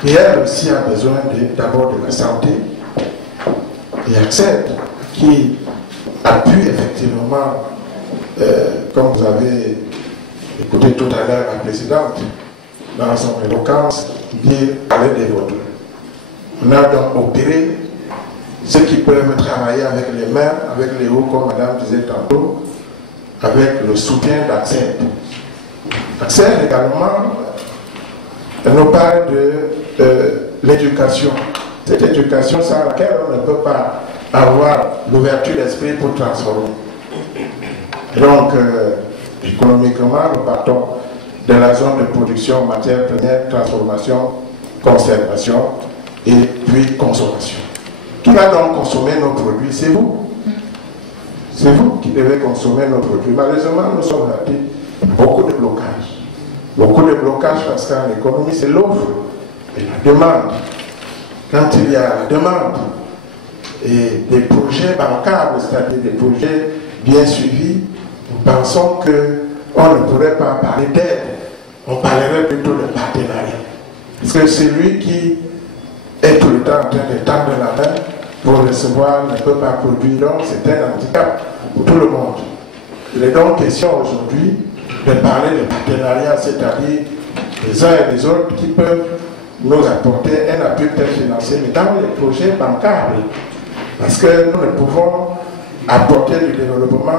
qui elle aussi a besoin d'abord de la santé, et accède, qui a pu effectivement, comme vous avez écouté tout à l'heure la présidente, dans son éloquence, dire aller des vôtres. On a donc opéré ceux qui peuvent travailler avec les maires, avec les hauts, comme madame disait tantôt, avec le soutien d'Accès. Accès également nous parle de l'éducation. Cette éducation sans laquelle on ne peut pas avoir l'ouverture d'esprit pour transformer. Et donc, économiquement, nous partons de la zone de production, matière première, transformation, conservation et puis consommation. Qui va donc consommer nos produits? C'est vous. C'est vous qui devez consommer nos produits. Malheureusement, nous sommes ratés. Beaucoup de blocages. Beaucoup de blocages parce qu'en économie, c'est l'offre et la demande. Quand il y a la demande et des projets bancables, c'est-à-dire des projets bien suivis, nous pensons qu'on ne pourrait pas parler d'aide. On parlerait plutôt de partenariat. Parce que celui qui est tout le temps en train de tendre la main pour recevoir ne peut pas produire, donc c'est un handicap pour tout le monde. Il est donc question aujourd'hui de parler de partenariat, c'est-à-dire les uns et les autres qui peuvent nous apporter un appui peut-être financier, mais dans les projets bancables. Parce que nous ne pouvons apporter du développement,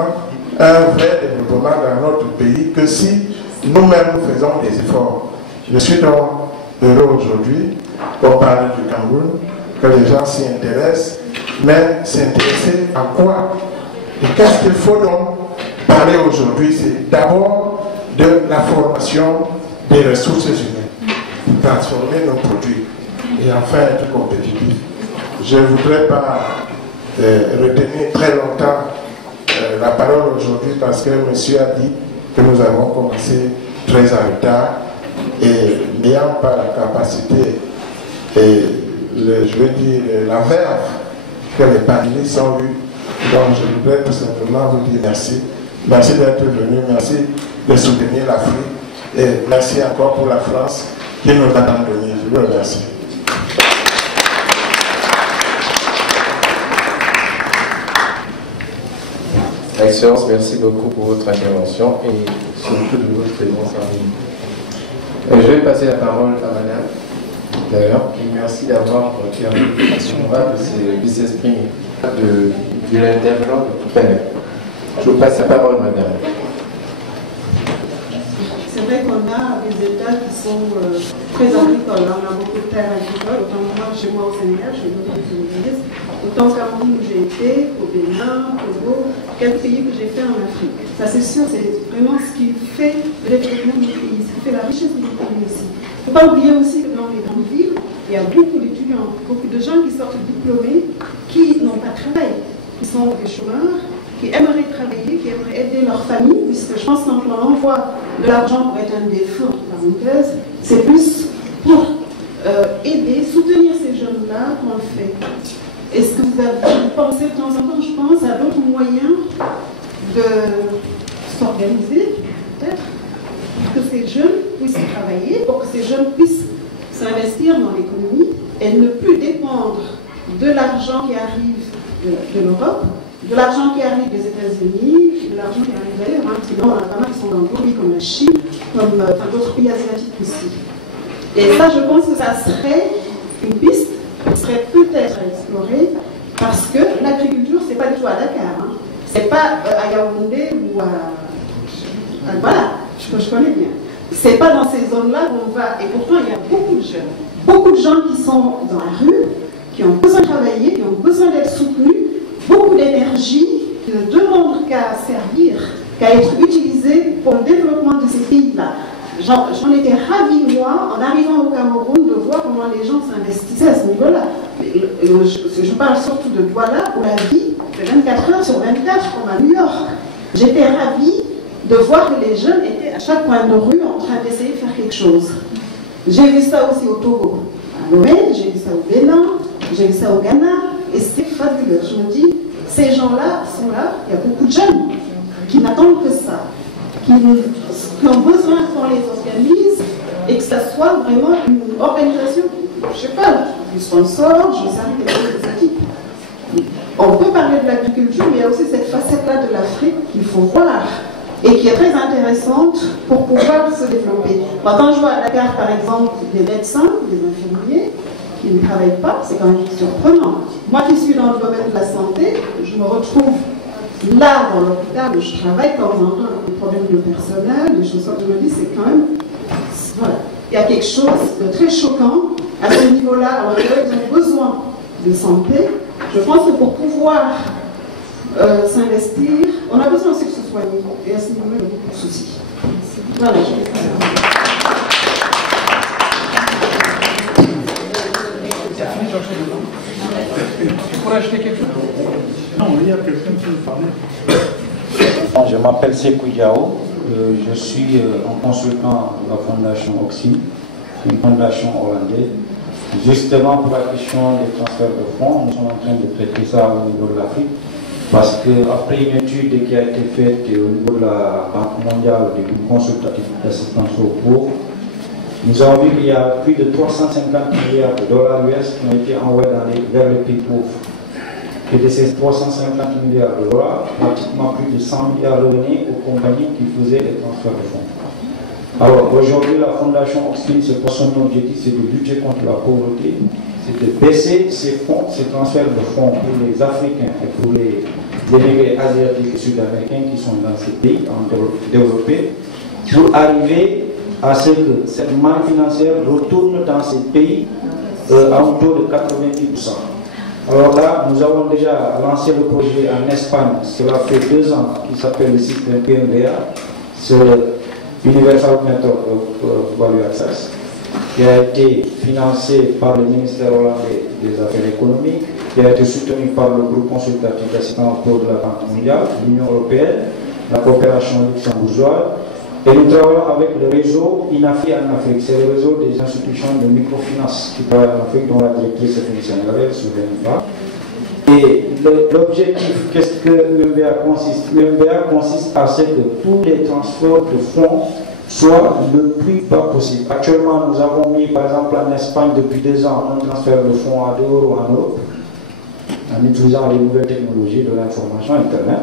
un vrai développement dans notre pays, que si nous-mêmes nous faisons des efforts. Je suis donc heureux aujourd'hui qu'on parle du Cameroun, que les gens s'y intéressent, mais s'intéresser à quoi? Et qu'est-ce qu'il faut donc parler aujourd'hui? C'est d'abord de la formation des ressources humaines, pour transformer nos produits et enfin être compétitifs. Je ne voudrais pas retenir très longtemps la parole aujourd'hui parce que monsieur a dit que nous avons commencé très en retard et n'ayant pas la capacité et je veux dire la verve que les panélistes ont eu. Donc je voudrais tout simplement vous dire merci. Merci d'être venu, merci de soutenir l'Afrique et merci encore pour la France qui nous a donné. Je vous remercie. Excellence, merci beaucoup pour votre intervention et surtout de votre présence en ligne. Je vais passer la parole à madame, d'ailleurs, et merci d'avoir permis de s'exprimer de l'intervenant de tout à l'heure. Je vous passe la parole, madame. C'est vrai qu'on a des États qui sont très agricoles. On a beaucoup de terres agricoles. Autant moi, chez moi au Sénégal, je suis sénégalaise. Autant au Cameroun où j'ai été, au Bénin, au Togo, quel pays que j'ai fait en Afrique. Ça c'est sûr, c'est vraiment ce qui fait le développement du pays, ce qui fait la richesse du pays aussi. Il ne faut pas oublier aussi que dans les grandes villes, il y a beaucoup d'étudiants, beaucoup de gens qui sortent diplômés, qui n'ont pas travaillé, qui sont des chômeurs, qui aimeraient travailler, qui aimeraient aider leur famille, puisque je pense que quand on envoie de l'argent pour être un défunt, parenthèse, c'est plus pour aider, soutenir ces jeunes-là qu'on le fait. Est-ce que vous avez pensé de temps en temps, je pense, à d'autres moyens de s'organiser, peut-être, pour que ces jeunes puissent travailler, pour que ces jeunes puissent s'investir dans l'économie et ne plus dépendre de l'argent qui arrive de l'Europe, de l'argent qui arrive des États-Unis, de l'argent qui arrive d'ailleurs, hein, sinon on a pas mal qui sont dans d'autres pays comme la Chine, comme d'autres pays asiatiques aussi. Et ça, je pense que ça serait une piste qui serait peut-être à explorer, parce que l'agriculture, c'est pas du tout à Dakar, hein. C'est pas à Yaoundé ou à voilà, je connais bien. C'est pas dans ces zones-là qu'on va, et pourtant il y a beaucoup de gens qui sont dans la rue, qui ont besoin de travailler, qui ont besoin d'être soutenus, beaucoup d'énergie, qui ne demandent qu'à servir, qu'à être utilisée pour le développement de ces pays-là. J'en étais ravie, moi, en arrivant au Cameroun, de voir comment les gens s'investissaient à ce niveau-là. Je parle surtout de Douala, où la vie fait 24 heures sur 24, comme à New York. J'étais ravie de voir que les jeunes étaient à chaque coin de rue en train d'essayer de faire quelque chose. J'ai vu ça aussi au Togo, à Lomé, j'ai vu ça au Bénin, j'ai vu ça au Ghana, et c'est fabuleux. Je me dis, ces gens-là sont là, il y a beaucoup de jeunes qui n'attendent que ça, qui ont besoin qu'on les organise et que ça soit vraiment une organisation je sais pas, du sponsor, je sais rien, des équipes. On peut parler de l'agriculture, mais il y a aussi cette facette-là de l'Afrique qu'il faut voir et qui est très intéressante pour pouvoir se développer. Moi, quand je vois à Dakar, par exemple, des médecins, des infirmiers qui ne travaillent pas, c'est quand même surprenant. Moi qui suis dans le domaine de la santé, je me retrouve là dans l'hôpital où je travaille, de temps en temps, avec des problèmes de personnel, des choses comme je me dis, c'est quand même... Voilà. Il y a quelque chose de très choquant à ce niveau-là. Alors qu'ils ont besoin de santé. Je pense que pour pouvoir s'investir, on a besoin aussi de se soigner. Et à ce niveau-là, il y a beaucoup de soucis. Voilà, je vais faire ça. Tu pourrais acheter quelque chose? Non, il y a quelqu'un qui veut parler. Je m'appelle Sekou Diao. Je suis un consultant de la fondation Oxy, une fondation hollandaise. Justement pour la question des transferts de fonds, nous sommes en train de traiter ça au niveau de l'Afrique. Parce qu'après une étude qui a été faite au niveau de la Banque mondiale, du consultatif d'assistance aux pauvres, nous avons vu qu'il y a plus de 350 milliards de dollars US qui ont été envoyés vers les pays pauvres. Et de ces 350 milliards de dollars, pratiquement plus de 100 milliards revenaient aux compagnies qui faisaient les transferts de fonds. Alors aujourd'hui, la Fondation Oxfam, son objectif, c'est de lutter contre la pauvreté, c'est de baisser ces fonds, ces transferts de fonds pour les Africains et pour les immigrés asiatiques et sud-américains qui sont dans ces pays développés, pour arriver à ce que cette manne financière retourne dans ces pays à un taux de 90%. Alors là, nous avons déjà lancé le projet en Espagne, cela fait 2 ans, qui s'appelle le système PMVA, c'est Universal Method of Value Access, qui a été financé par le ministère hollandais des Affaires économiques, qui a été soutenu par le groupe consultatif d'assistance pour de la Banque mondiale, l'Union européenne, la coopération luxembourgeoise, et nous travaillons avec le réseau INAFI en Afrique. C'est le réseau des institutions de microfinance qui travaillent en Afrique, dont la directrice est une sénégalaise, Souvenir. Et l'objectif, qu'est-ce que l'UMBA consiste? L'UMBA consiste à ce que tous les transferts de fonds soient le plus bas possible. Actuellement, nous avons mis, par exemple, en Espagne, depuis 2 ans, un transfert de fonds à 2 € en Europe, en utilisant les nouvelles technologies de l'information Internet.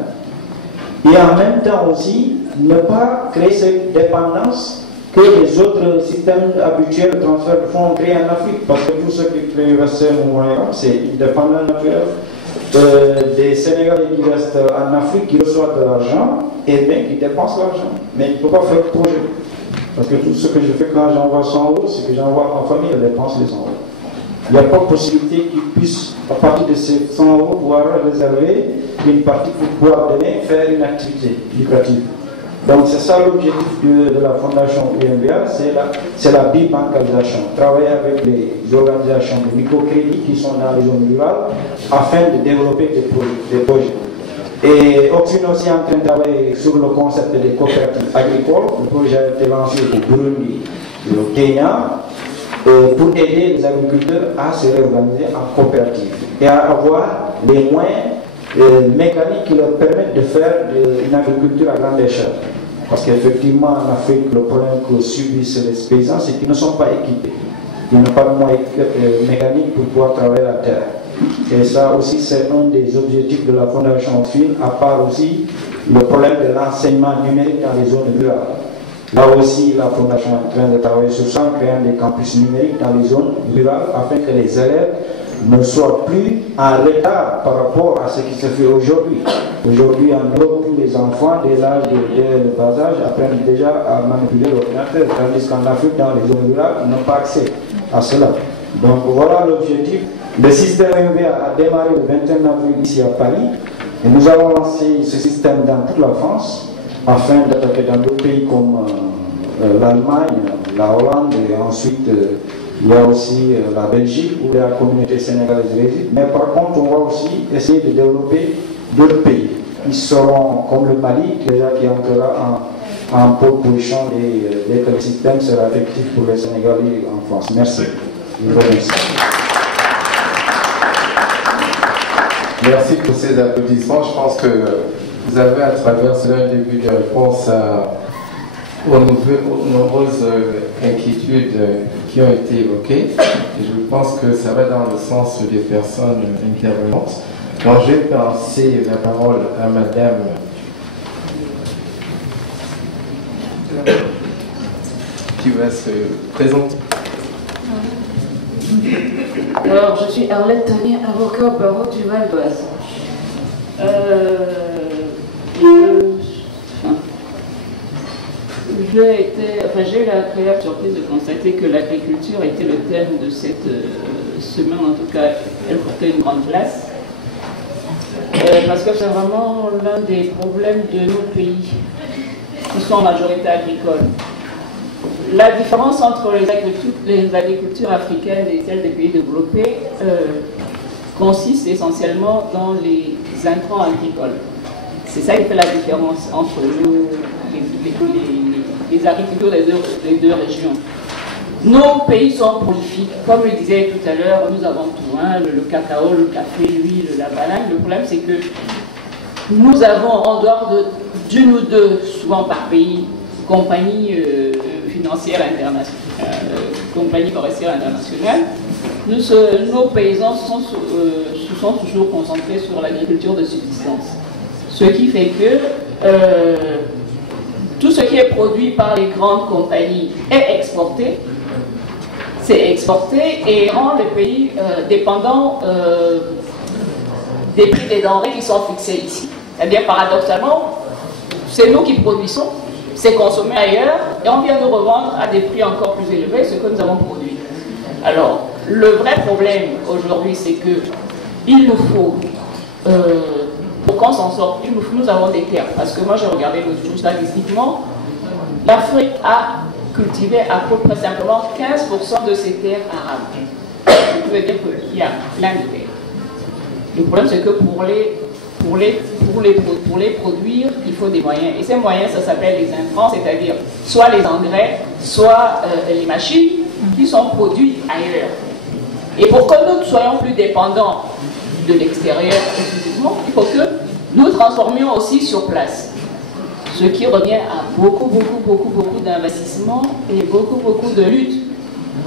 Et en même temps aussi, ne pas créer cette dépendance que les autres systèmes habituels de transfert de fonds créent en Afrique. Parce que tout ce qui crée au Moyen-Orient, c'est une dépendance naturelle des Sénégalais qui restent en Afrique, qui reçoivent de l'argent et bien qui dépensent l'argent. Mais il ne peut pas faire de projet. Parce que tout ce que je fais quand j'envoie 100 €, c'est que j'envoie en famille, elle dépense les 100 €. Il n'y a pas de possibilité qu'ils puissent, à partir de ces 100 €, pouvoir réserver une partie pour pouvoir donner, faire une activité lucrative. Donc c'est ça l'objectif de la fondation UMBA, c'est la bibancarisation. Travailler avec les organisations de microcrédit qui sont dans les zones rurales afin de développer des projets. Et Oxfam aussi est en train de travailler sur le concept des coopératives agricoles. Le projet a été lancé au Burundi et au Kenya pour aider les agriculteurs à se réorganiser en coopérative et à avoir les moyens mécaniques qui leur permettent de faire une agriculture à grande échelle. Parce qu'effectivement, en Afrique, le problème que subissent les paysans, c'est qu'ils ne sont pas équipés. Ils n'ont pas de moyens mécaniques pour pouvoir travailler la terre. Et ça aussi, c'est un des objectifs de la Fondation Oxfam, à part aussi le problème de l'enseignement numérique dans les zones rurales. Là aussi, la Fondation est en train de travailler sur ça, en créant des campus numériques dans les zones rurales, afin que les élèves ne soient plus en retard par rapport à ce qui se fait aujourd'hui. Aujourd'hui, en Europe, tous les enfants, dès l'âge de bas âge, apprennent déjà à manipuler l'ordinateur, tandis qu'en Afrique, dans les zones rurales, ils n'ont pas accès à cela. Donc voilà l'objectif. Le système MBA a démarré le 21 avril ici à Paris, et nous avons lancé ce système dans toute la France, afin d'attaquer dans d'autres pays comme l'Allemagne, la Hollande, et ensuite il y a aussi la Belgique où la communauté sénégalaise réside. Mais par contre, on va aussi essayer de développer d'autres pays. Ils seront comme le Mali, déjà qui entrera en pole position dès que le système sera effectif pour les Sénégalais en France. Merci. Je vous remercie. Merci pour ces applaudissements. Je pense que vous avez à travers cela un début de réponse aux nombreuses inquiétudes qui ont été évoqués. Et je pense que ça va dans le sens des personnes intervenantes. Alors, je vais passer la parole à Madame qui va se présenter. Alors, je suis Arlette Tanier, avocat au barreau du Val d'Oise. J'ai eu l'agréable surprise de constater que l'agriculture était le thème de cette semaine, en tout cas, elle portait une grande place. Parce que c'est vraiment l'un des problèmes de nos pays, qui sont en majorité agricoles. La différence entre les agricultures africaines et celles des pays développés consiste essentiellement dans les intrants agricoles. C'est ça qui fait la différence entre nous, les agricultures des deux régions. Nos pays sont prolifiques. Comme je le disais tout à l'heure, nous avons tout, hein, le cacao, le café, l'huile, la banane. Le problème, c'est que nous avons, en dehors d'une ou deux, souvent par pays, compagnies financières internationales, compagnies forestières internationales, nos paysans se sont toujours concentrés sur l'agriculture de subsistance. Ce qui fait que tout ce qui est produit par les grandes compagnies est exporté. C'est exporté et rend les pays dépendants des prix des denrées qui sont fixés ici. C'est-à-dire, paradoxalement, c'est nous qui produisons, c'est consommé ailleurs et on vient nous revendre à des prix encore plus élevés ce que nous avons produit. Alors, le vrai problème aujourd'hui, c'est que il nous faut, pour qu'on s'en sorte, nous avons des terres. Parce que moi, j'ai regardé l'autre jour statistiquement, l'Afrique a cultivé à peu près simplement 15% de ses terres arables. Ce qui veut dire qu'il y a plein de terres. Le problème, c'est que pour les produire, il faut des moyens. Et ces moyens, ça s'appelle les intrants, c'est-à-dire soit les engrais, soit les machines qui sont produites ailleurs. Et pour que nous soyons plus dépendants de l'extérieur, il faut que nous transformions aussi sur place. Ce qui revient à beaucoup d'investissements et beaucoup de luttes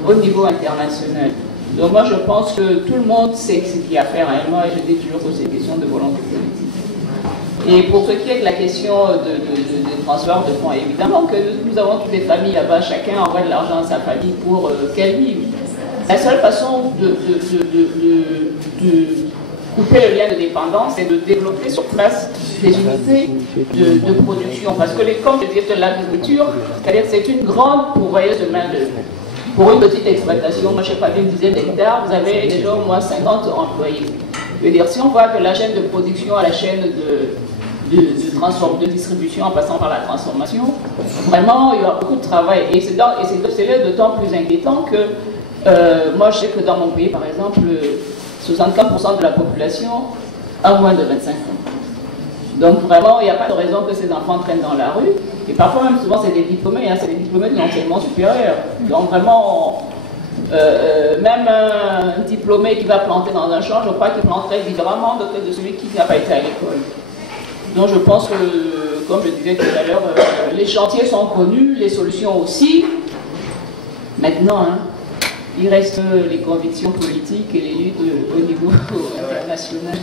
au niveau international. Donc moi je pense que tout le monde sait ce qu'il y a à faire réellement et je dis toujours que c'est une question de volonté politique. Et pour ce qui est de la question de transfert de fonds, évidemment que nous avons toutes les familles là-bas, chacun envoie de l'argent à sa famille pour qu'elle vive. La seule façon de couper le lien de dépendance, c'est de développer sur place des unités de production. Parce que comme je disais de l'agriculture, c'est-à-dire que c'est une grande pourvoyeuse de main-d'œuvre. Pour une petite exploitation, moi je ne sais pas, d'une dizaine d'hectares, vous avez déjà au moins 50 employés. Je veux dire, si on voit que la chaîne de production à la chaîne de distribution en passant par la transformation, vraiment il y aura beaucoup de travail. Et c'est là d'autant plus inquiétant que moi je sais que dans mon pays par exemple, 64% de la population a moins de 25 ans. Donc vraiment, il n'y a pas de raison que ces enfants traînent dans la rue. Et parfois même, souvent, c'est des diplômés, hein, c'est des diplômés de l'enseignement supérieur. Donc vraiment, même un diplômé qui va planter dans un champ, je crois qu'il planterait différemment de celui qui n'a pas été à l'école. Donc je pense que, comme je disais tout à l'heure, les chantiers sont connus, les solutions aussi. Maintenant, hein, il reste les convictions politiques et les luttes au niveau international.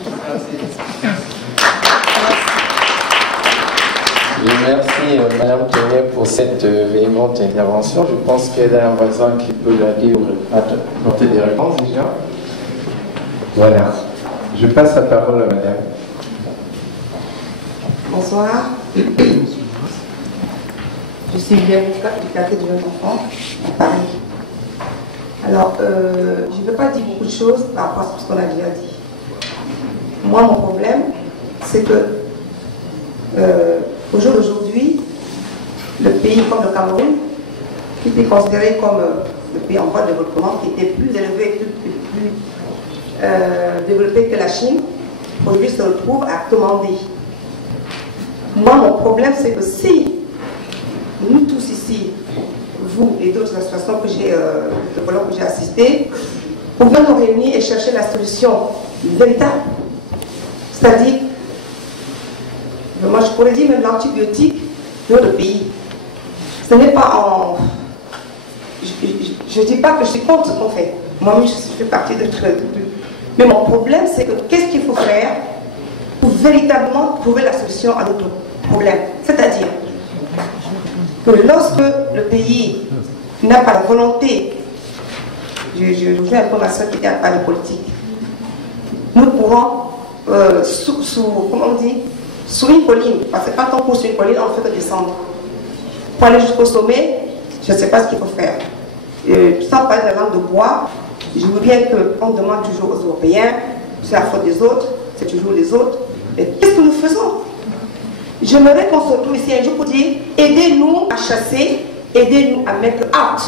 Merci Madame Tenier pour cette véhémente intervention. Je pense qu'il y a un voisin qui peut l'aider ou apporter des réponses déjà. Voilà. Je passe la parole à Madame. Bonsoir. Je suis Viviane du quartier du Jeune Enfant, à Paris. Alors, je ne veux pas dire beaucoup de choses par rapport à ce qu'on a déjà dit. Moi, mon problème, c'est que au jour d'aujourd'hui, le pays comme le Cameroun, qui était considéré comme le pays en voie de développement, qui était plus élevé, plus développé que la Chine, aujourd'hui se retrouve à commander. Moi, mon problème, c'est que si nous tous ici, vous et d'autres associations que j'ai assistées, pouvions nous réunir et chercher la solution véritable, c'est-à-dire, moi je pourrais dire même l'antibiotique de notre pays. Ce n'est pas en... je ne dis pas que je suis contre ce qu'on fait. Moi-même, je fais partie de trucs. Mais mon problème, c'est que qu'est-ce qu'il faut faire pour véritablement trouver la solution à notre problème. C'est-à-dire que lorsque le pays n'a pas la volonté, je rejoins un peu ma soeur qui n'a pas de politique, nous pourrons, comment on dit, sous une colline, parce que quand on court sur une colline, on ne fait que descendre. Pour aller jusqu'au sommet, je ne sais pas ce qu'il faut faire. Sans parler de la langue de bois, je veux bien qu'on demande toujours aux Européens, c'est la faute des autres, c'est toujours les autres. Mais qu'est-ce que nous faisons? J'aimerais qu'on se retrouve ici un jour pour dire, aidez-nous à chasser, aidez-nous à mettre out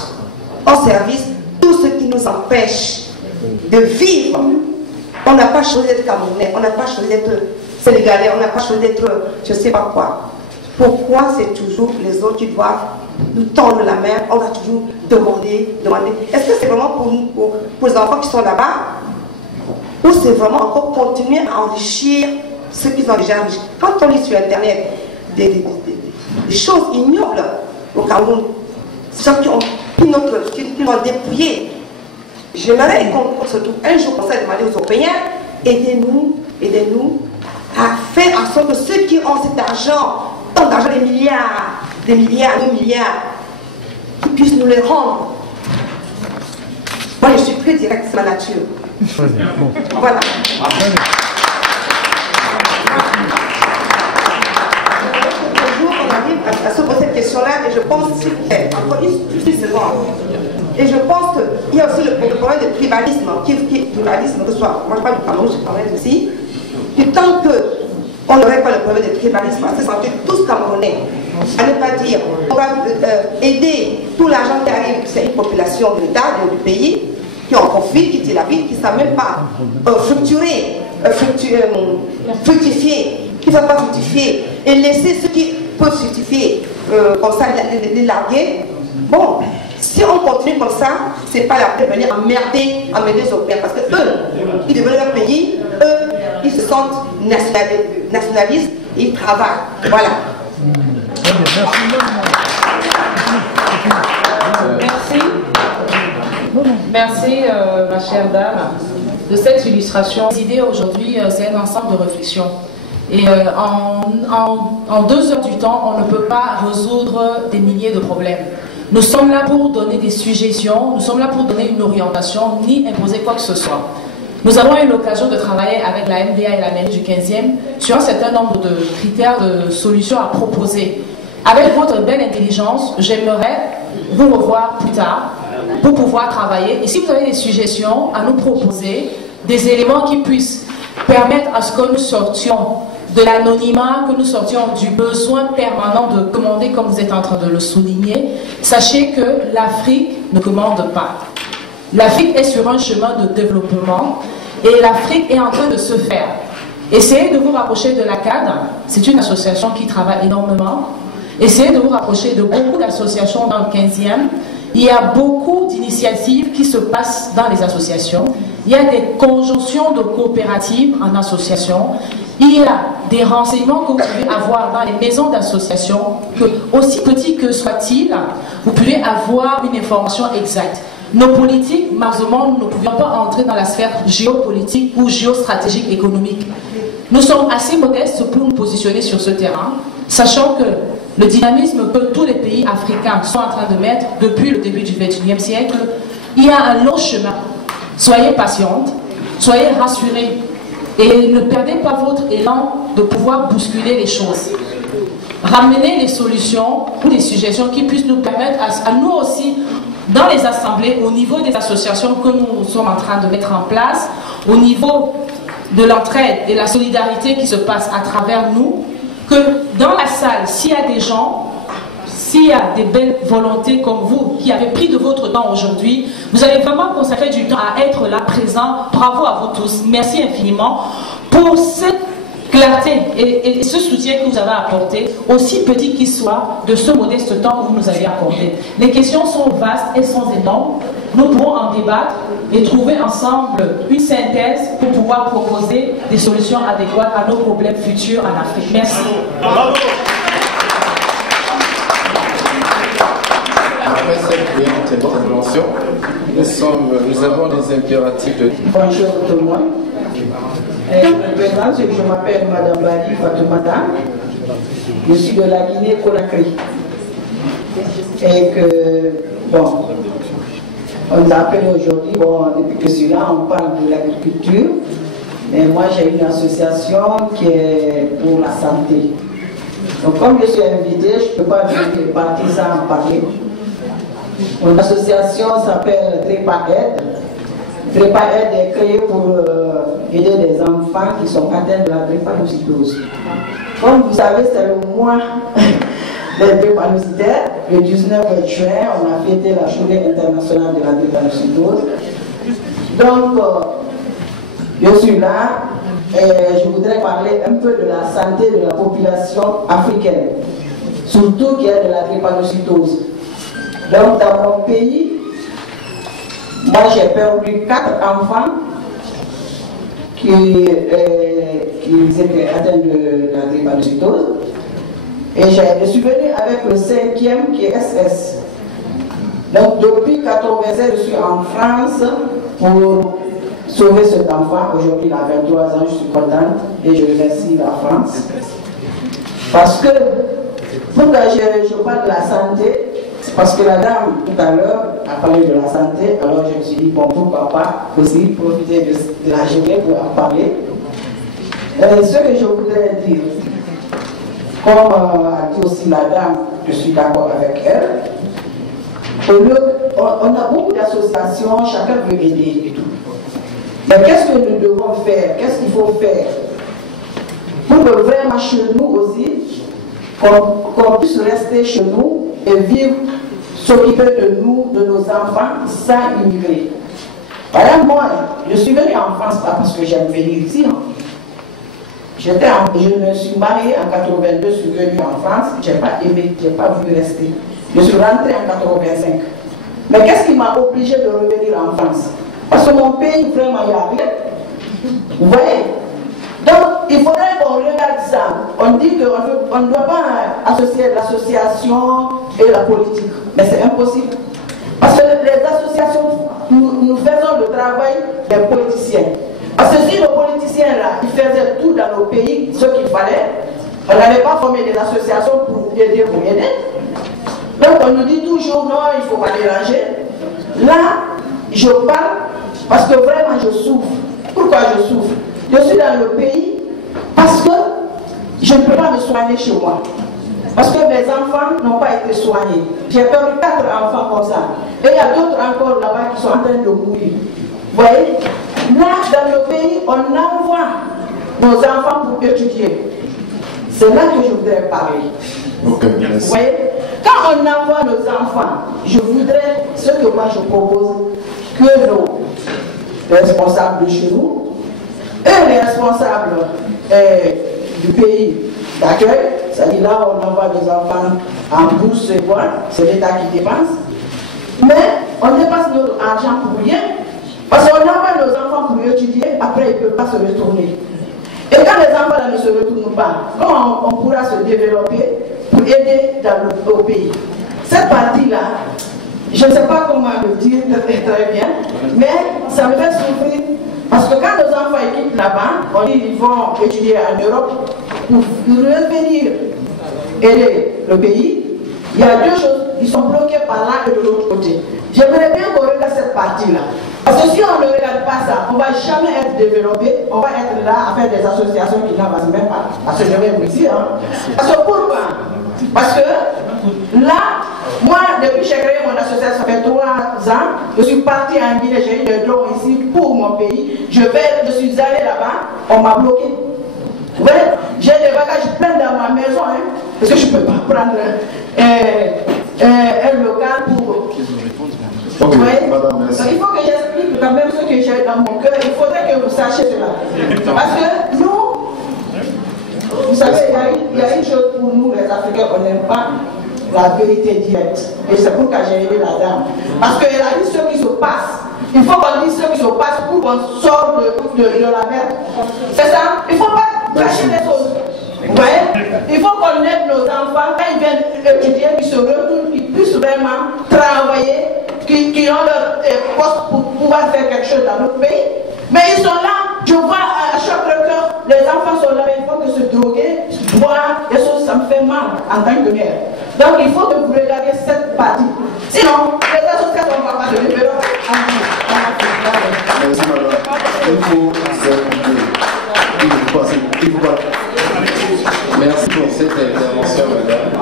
en service tout ce qui nous empêche de vivre. On n'a pas choisi d'être Camerounais, on n'a pas choisi d'être Sénégalais, on n'a pas choisi d'être je ne sais pas quoi. Pourquoi c'est toujours les autres qui doivent nous tendre la main? On va toujours demander. Est-ce que c'est vraiment pour nous, pour les enfants qui sont là-bas? Ou c'est vraiment encore continuer à enrichir ceux qui sont déjà riches? Quand on lit sur Internet des choses ignobles au Cameroun, ceux qui ont dépouillé, j'aimerais qu'on se trouve un jour comme ça, demander aux Européens, aidez-nous à faire en sorte que ceux qui ont cet argent, tant d'argent, des milliards, 2 milliards, qui puissent nous les rendre. Moi, je suis très direct, c'est ma nature. Voilà. On arrive à se poser cette question-là, et je pense, encore une seconde, et je pense qu'il y a aussi le problème de tribalisme, que ce soit, moi je parle du Cameroun, je parle aussi, que tant qu'on n'aurait pas le problème de tribalisme, à se sentir tous Camerounais, à ne pas dire, on va aider tout l'argent qui arrive, c'est une population de l'État, du pays, qui en profite, qui dilapide, qui ne savent même pas fructifier, qui ne va pas fructifier, et laisser ceux qui peuvent fructifier, comme ça, les larguer. Bon, si on continue comme ça, c'est pas la peine de venir emmerder les Européens, parce que eux, ils deviennent leur pays, eux, ils se sentent nationalistes, et ils travaillent. Voilà. Merci, ma chère dame, de cette illustration. L'idée aujourd'hui, c'est un ensemble de réflexions. Et en 2 heures du temps, on ne peut pas résoudre des milliers de problèmes. Nous sommes là pour donner des suggestions, nous sommes là pour donner une orientation, ni imposer quoi que ce soit. Nous avons eu l'occasion de travailler avec la MDA et la mairie du 15e sur un certain nombre de critères de solutions à proposer. Avec votre belle intelligence, j'aimerais vous revoir plus tard pour pouvoir travailler. Et si vous avez des suggestions à nous proposer, des éléments qui puissent permettre à ce que nous sortions de l'anonymat, que nous sortions du besoin permanent de commander, comme vous êtes en train de le souligner, sachez que l'Afrique ne commande pas. L'Afrique est sur un chemin de développement et l'Afrique est en train de se faire. Essayez de vous rapprocher de la CAD, c'est une association qui travaille énormément. Essayez de vous rapprocher de beaucoup d'associations dans le 15e. Il y a beaucoup d'initiatives qui se passent dans les associations. Il y a des conjonctions de coopératives en association. Il y a des renseignements que vous pouvez avoir dans les maisons d'association, que, aussi petits que soit-il, vous pouvez avoir une information exacte. Nos politiques, malheureusement, nous ne pouvions pas entrer dans la sphère géopolitique ou géostratégique économique. Nous sommes assez modestes pour nous positionner sur ce terrain, sachant que le dynamisme que tous les pays africains sont en train de mettre depuis le début du XXIe siècle, il y a un long chemin. Soyez patientes, soyez rassurés et ne perdez pas votre élan de pouvoir bousculer les choses. Ramenez des solutions ou des suggestions qui puissent nous permettre à nous aussi, dans les assemblées, au niveau des associations que nous sommes en train de mettre en place, au niveau de l'entraide et la solidarité qui se passe à travers nous, que dans la salle, s'il y a des gens, s'il y a des belles volontés comme vous, qui avez pris de votre temps aujourd'hui, vous avez vraiment consacré du temps à être là, présent. Bravo à vous tous. Merci infiniment pour cette clarté et ce soutien que vous avez apporté, aussi petit qu'il soit, de ce modeste temps que vous nous avez accordé. Les questions sont vastes, elles sont énormes. Nous pourrons en débattre et trouver ensemble une synthèse pour pouvoir proposer des solutions adéquates à nos problèmes futurs en Afrique. Merci. Après cette brillante intervention, Nous avons des impératifs de... Bonjour tout le monde. Je m'appelle Madame Bali Fatoumata. Je suis de la Guinée-Conakry. Et que, bon, on nous appelle aujourd'hui, bon, depuis que je suis là, on parle de l'agriculture. Mais moi, j'ai une association qui est pour la santé. Donc, comme je suis invité, je ne peux pas dire que les partisans en parler. Mon association s'appelle Trépa-Aide. Trépa-Aide est créée pour aider les enfants qui sont atteints de la drépanocytose. Comme vous savez, c'est le mois des drépanocytaires. Le 19 juin, on a fêté la journée internationale de la drépanocytose. Donc, je suis là et je voudrais parler un peu de la santé de la population africaine, surtout qui est de la drépanocytose. Donc, dans mon pays, moi j'ai perdu 4 enfants qui étaient atteints de la drépanocytose. Et je suis venu avec le 5e qui est SS. Donc, depuis 1987, je suis en France pour sauver cet enfant. Aujourd'hui, il a 23 ans, je suis contente et je remercie la France. Parce que, pourquoi je parle de la santé, c'est parce que la dame, tout à l'heure, a parlé de la santé, alors je me suis dit, bon, pourquoi pas aussi profiter de la journée pour en parler. Ce que je voudrais dire, comme a dit aussi la dame, je suis d'accord avec elle, on a beaucoup d'associations, chacun veut aider et tout. Mais qu'est-ce que nous devons faire? Qu'est-ce qu'il faut faire pour que vraiment chez nous aussi, qu'on puisse rester chez nous et vivre, s'occuper de nous, de nos enfants, sans immigrer. Par exemple, moi, je suis venue en France pas parce que j'aime venir ici. Hein. Je me suis mariée en 82, je suis venue en France, je n'ai pas aimé, je n'ai pas voulu rester. Je suis rentrée en 85. Mais qu'est-ce qui m'a obligée de revenir en France? Parce que mon pays, vraiment, il y a rien. Vous voyez? Donc, il faudrait qu'on regarde ça. On dit qu'on ne doit pas associer l'association et la politique. Mais c'est impossible. Parce que les associations, nous faisons le travail des politiciens. Parce que si les politiciens, là, ils faisaient tout dans nos pays, ce qu'il fallait, on n'avait pas formé des associations pour aider. Donc, on nous dit toujours, non, il ne faut pas déranger. Là, je parle parce que vraiment, je souffre. Pourquoi je souffre? Je suis dans le pays parce que je ne peux pas me soigner chez moi. Parce que mes enfants n'ont pas été soignés. J'ai perdu 4 enfants comme ça. Et il y a d'autres encore là-bas qui sont en train de mourir. Vous voyez? Là, dans le pays, on envoie nos enfants pour étudier. C'est là que je voudrais parler. Okay, vous voyez? Quand on envoie nos enfants, je voudrais, ce que moi je propose, que nos responsables de chez nous, et les responsables du pays d'accueil, c'est-à-dire là on envoie nos enfants en bourse, c'est l'État qui dépense, mais on dépense notre argent pour rien, parce qu'on envoie nos enfants pour étudier, après ils ne peuvent pas se retourner. Et quand les enfants ne se retournent pas, comment on pourra se développer pour aider dans le pays? Cette partie-là, je ne sais pas comment le dire très bien, mais ça me fait souffrir. Parce que quand nos enfants quittent là-bas, on dit qu'ils vont étudier en Europe pour revenir aider le pays. Il y a 2 choses qui sont bloquées par là et de l'autre côté. J'aimerais bien qu'on regarde cette partie-là. Parce que si on ne regarde pas ça, on ne va jamais être développé, on va être là à faire des associations qui n'avancent même pas. Parce que je vais vous dire. Hein. Parce que pourquoi? Parce que là, moi, depuis que j'ai créé mon association, ça fait 3 ans, je suis partie en Guinée, j'ai eu des dons ici pour mon pays. Je suis allée là-bas, on m'a bloqué. Vous voyez, j'ai des bagages pleins dans ma maison, hein, parce que je ne peux pas prendre un local pour... Okay, ouais. Madame, merci. Donc, il faut que j'explique quand même ce que j'ai dans mon cœur. Il faudrait que vous sachiez cela. Parce que nous, vous savez, il y a une chose pour nous, les Africains, on n'aime pas la vérité directe. Et c'est pourquoi j'ai aidé la dame. Parce qu'elle a dit ce qui se passe. Il faut qu'on dise ce qui se passe pour qu'on sorte de la merde. C'est ça. Il ne faut pas cacher les choses. Vous voyez? Il faut qu'on aide nos enfants quand ils viennent étudier, qu'ils se retournent, qu'ils puissent vraiment travailler qui ont leur poste pour pouvoir faire quelque chose dans notre pays. Mais ils sont là, je vois à chaque cœur, les enfants sont là, il faut que se droguer, boire, des choses, ça me fait mal en tant que mère. Donc il faut que vous regardiez cette partie. Sinon, les associations ne vont pas de libérer. Merci madame. Il faut Merci pour cette intervention, madame.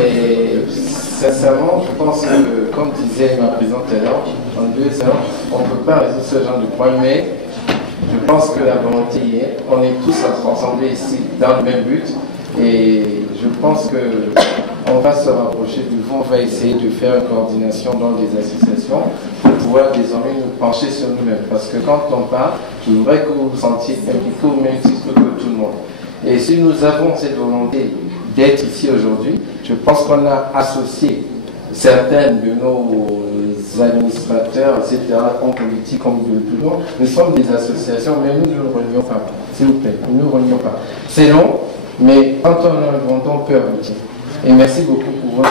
Et sincèrement, je pense que, comme disait ma présidente tout à l'heure, en 2 heures, on ne peut pas résoudre ce genre de problème, mais je pense que la volonté y est. On est tous rassemblés ici dans le même but. Et je pense qu'on va se rapprocher de vous, on va essayer de faire une coordination dans les associations pour pouvoir désormais nous pencher sur nous-mêmes. Parce que quand on part, je voudrais que vous vous sentiez impliqués au même titre que tout le monde. Et si nous avons cette volonté d'être ici aujourd'hui, je pense qu'on a associé certains de nos administrateurs, etc., comme politiques, comme de tout le monde. Nous sommes des associations, mais nous ne nous renions pas. S'il vous plaît, nous ne nous renions pas. C'est long, mais quand on a un bon temps, on peut aboutir. Et merci beaucoup pour votre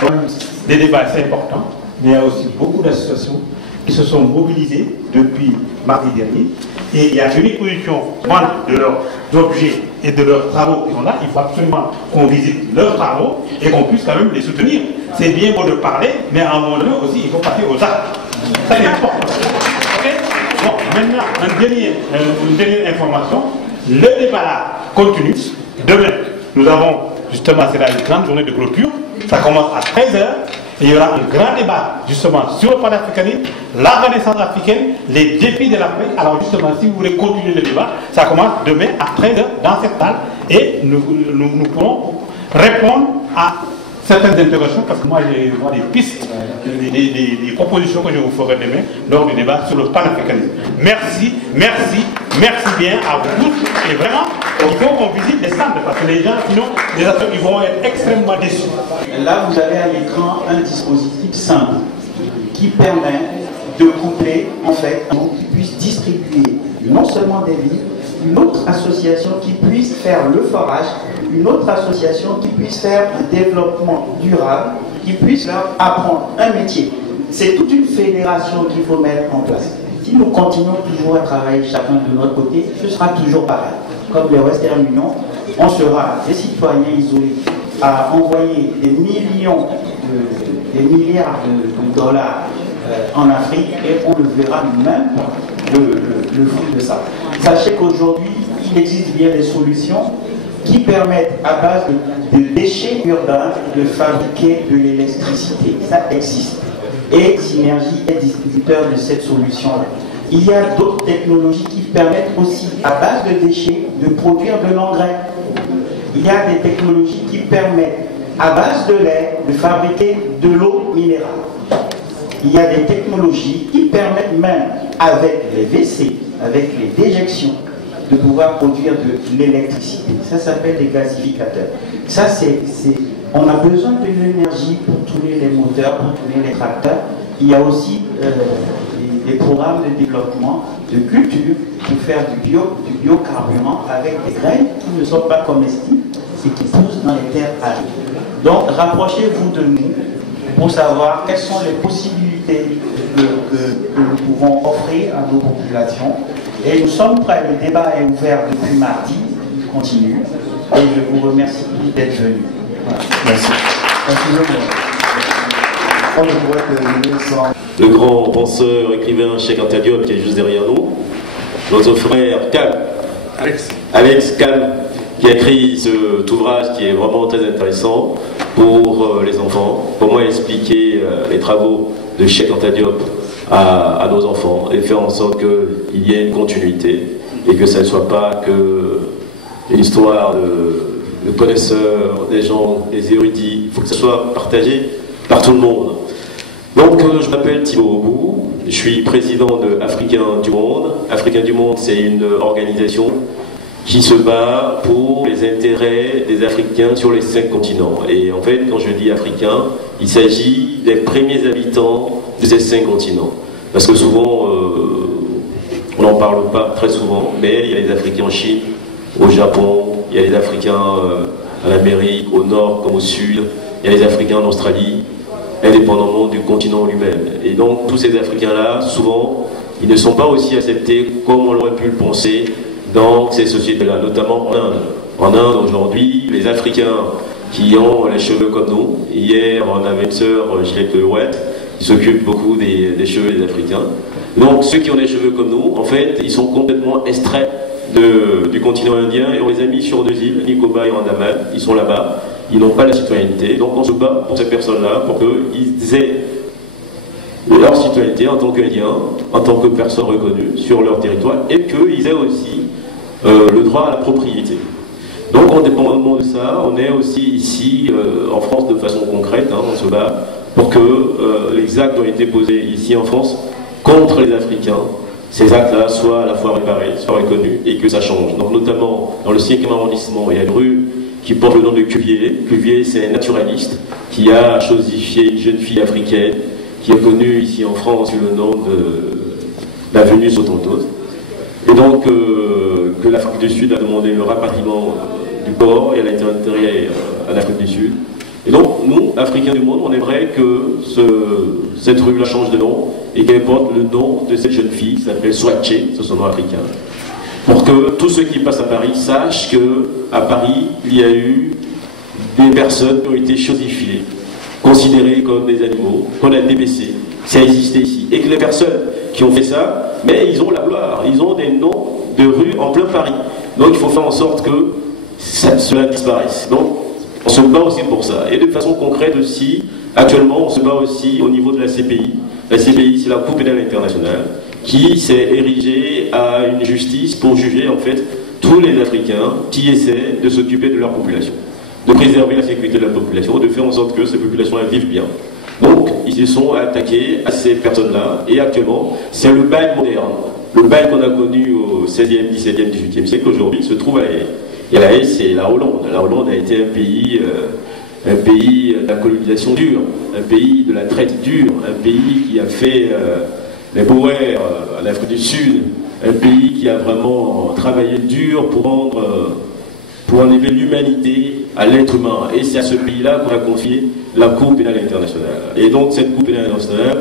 intervention. Des débats, c'est important, mais il y a aussi beaucoup d'associations qui se sont mobilisées depuis mardi dernier. Et il y a une exposition de leurs objets et de leurs travaux qui sont là. Il faut absolument qu'on visite leurs travaux et qu'on puisse quand même les soutenir. C'est bien beau de parler, mais à un moment donné aussi, il faut passer aux actes. Ça, c'est important. Okay? Bon, maintenant, une dernière information. Le débat là continue. Demain, nous avons justement, c'est la grande journée de clôture. Ça commence à 13h. Et il y aura un grand débat justement sur le panafricanisme, la renaissance africaine, les défis de l'Afrique. Alors justement, si vous voulez continuer le débat, ça commence demain à 13h dans cette salle et nous pourrons répondre à certaines interrogations parce que moi j'ai des pistes, des propositions que je vous ferai demain lors du débat sur le panafricanisme. Merci, merci, merci bien à vous tous et vraiment, il faut qu'on visite les stands parce que les gens, sinon, les acteurs, ils vont être extrêmement déçus. Là, vous avez à l'écran un dispositif simple qui permet de coupler, en fait, qui puisse distribuer non seulement des livres, une autre association qui puisse faire le forage, une autre association qui puisse faire un développement durable, qui puisse leur apprendre un métier. C'est toute une fédération qu'il faut mettre en place. Si nous continuons toujours à travailler chacun de notre côté, ce sera toujours pareil. Comme les Western Union, on sera des citoyens isolés à envoyer des millions, des milliards de dollars en Afrique et on le verra nous-mêmes le fruit de ça. Sachez qu'aujourd'hui, il existe bien des solutions qui permettent à base de déchets urbains de fabriquer de l'électricité. Ça existe. Et Synergie est distributeur de cette solution-là. Il y a d'autres technologies qui permettent aussi, à base de déchets, de produire de l'engrais. Il y a des technologies qui permettent, à base de lait, de fabriquer de l'eau minérale. Il y a des technologies qui permettent même, avec les WC, avec les déjections, de pouvoir produire de l'électricité. Ça s'appelle des gasificateurs. Ça, on a besoin de l'énergie pour tourner les moteurs, pour tourner les tracteurs. Il y a aussi des programmes de développement de culture pour faire du biocarburant avec des graines qui ne sont pas comestibles et qui poussent dans les terres arides. Donc, rapprochez-vous de nous pour savoir quelles sont les possibilités que nous pouvons offrir à nos populations. Et nous sommes prêts, le débat est ouvert depuis mardi, il continue. Et je vous remercie d'être venus. Voilà. Merci. On ne pourrait terminer sans... Le grand penseur, écrivain Cheikh Anta Diop qui est juste derrière nous, notre frère Kal, Alex Kal, qui a écrit cet ouvrage qui est vraiment très intéressant pour les enfants, comment expliquer les travaux de Cheikh Anta Diop à nos enfants et faire en sorte qu'il y ait une continuité et que ça ne soit pas que une histoire de connaisseurs, des gens, des érudits. Il faut que ça soit partagé par tout le monde. Donc, je m'appelle Thibaut Obou, je suis président de Africains du Monde. Africains du Monde, c'est une organisation qui se bat pour les intérêts des Africains sur les 5 continents. Et en fait, quand je dis Africains, il s'agit des premiers habitants de ces 5 continents. Parce que souvent, on n'en parle pas très souvent, mais il y a les Africains en Chine, au Japon, il y a les Africains en Amérique, au nord comme au sud, il y a les Africains en Australie, indépendamment du continent lui-même. Et donc tous ces Africains-là, souvent, ils ne sont pas aussi acceptés comme on aurait pu le penser dans ces sociétés-là, notamment en Inde. En Inde, aujourd'hui, les Africains qui ont les cheveux comme nous, hier on avait une sœur, Gilette Lerouette, qui s'occupe beaucoup des cheveux des Africains. Donc ceux qui ont des cheveux comme nous, en fait, ils sont complètement extraits du continent indien et on les a mis sur 2 îles, Nicobar et Andaman, ils sont là-bas, ils n'ont pas la citoyenneté, donc on se bat pour ces personnes-là, pour qu'ils aient leur citoyenneté en tant qu'Indiens, en tant que personnes reconnues sur leur territoire, et qu'ils aient aussi le droit à la propriété. Donc, indépendamment de ça, on est aussi ici, en France, de façon concrète, hein, on se bat pour que les actes ont été posés ici en France contre les Africains, ces actes-là soient à la fois réparés, soient reconnus, et que ça change. Donc, notamment, dans le 5e arrondissement, il y a une rue qui porte le nom de Cuvier. Cuvier, c'est un naturaliste qui a chosifié une jeune fille africaine qui est connue ici en France sous le nom de l'avenue Sotontose. Et donc, que l'Afrique du Sud a demandé le rapatriement du corps et elle a été enterrée en Afrique du Sud. Et donc, nous, Africains du monde, on aimerait que cette rue-là change de nom et qu'elle porte le nom de cette jeune fille qui s'appelle Swatché, c'est son nom africain. Pour que tous ceux qui passent à Paris sachent qu'à Paris, il y a eu des personnes qui ont été chosifiées, considérées comme des animaux, qu'on a débaissés. Ça existait ici. Et que les personnes qui ont fait ça, mais ils ont la gloire, ils ont des noms de rues en plein Paris. Donc il faut faire en sorte que cela disparaisse. Donc on se bat aussi pour ça. Et de façon concrète aussi, actuellement on se bat aussi au niveau de la CPI. La CPI, c'est la Cour pénale internationale, qui s'est érigée à une justice pour juger en fait tous les Africains qui essaient de s'occuper de leur population, de préserver la sécurité de la population, de faire en sorte que ces populations-là vivent bien. Donc, ils se sont attaqués à ces personnes-là, et actuellement, c'est le bail moderne. Le bail qu'on a connu au 16e, 17e, 18e siècle, aujourd'hui, se trouve à La Haye. Et La Haye, c'est la Hollande. La Hollande a été un pays de la colonisation dure, un pays de la traite dure, un pays qui a fait les Boers en Afrique du Sud, un pays qui a vraiment travaillé dur pour enlever l'humanité à l'être humain. Et c'est à ce pays-là qu'on a confié la Cour pénale internationale. Et donc cette Cour pénale internationale,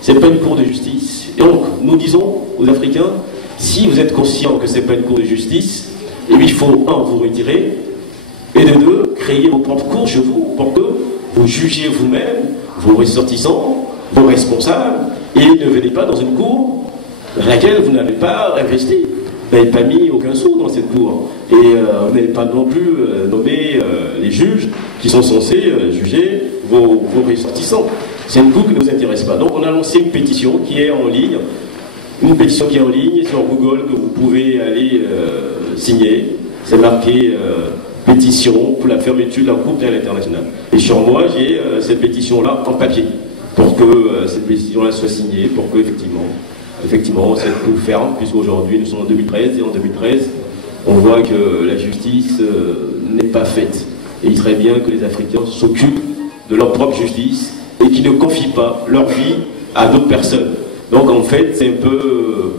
c'est pas une cour de justice. Et donc nous disons aux Africains, si vous êtes conscients que c'est pas une cour de justice, et bien il faut, 1, vous retirer, et de 2, créer vos propres cours chez vous pour que vous jugiez vous-même, vos ressortissants, vos responsables, et ne venez pas dans une cour dans laquelle vous n'avez pas investi. Vous n'avez pas mis aucun sou dans cette cour. Et vous n'avez pas non plus nommé les juges qui sont censés juger vos ressortissants. C'est une cour qui ne nous intéresse pas. Donc on a lancé une pétition qui est en ligne. Une pétition qui est en ligne sur Google que vous pouvez aller signer. C'est marqué pétition pour la fermeture de la Cour pénale internationale. Et sur moi, j'ai cette pétition-là en papier pour que cette pétition-là soit signée, pour que effectivement, cette cour ferme, puisqu'aujourd'hui nous sommes en 2013, et en 2013, on voit que la justice n'est pas faite. Et il serait bien que les Africains s'occupent de leur propre justice et qu'ils ne confient pas leur vie à d'autres personnes. Donc en fait, c'est un peu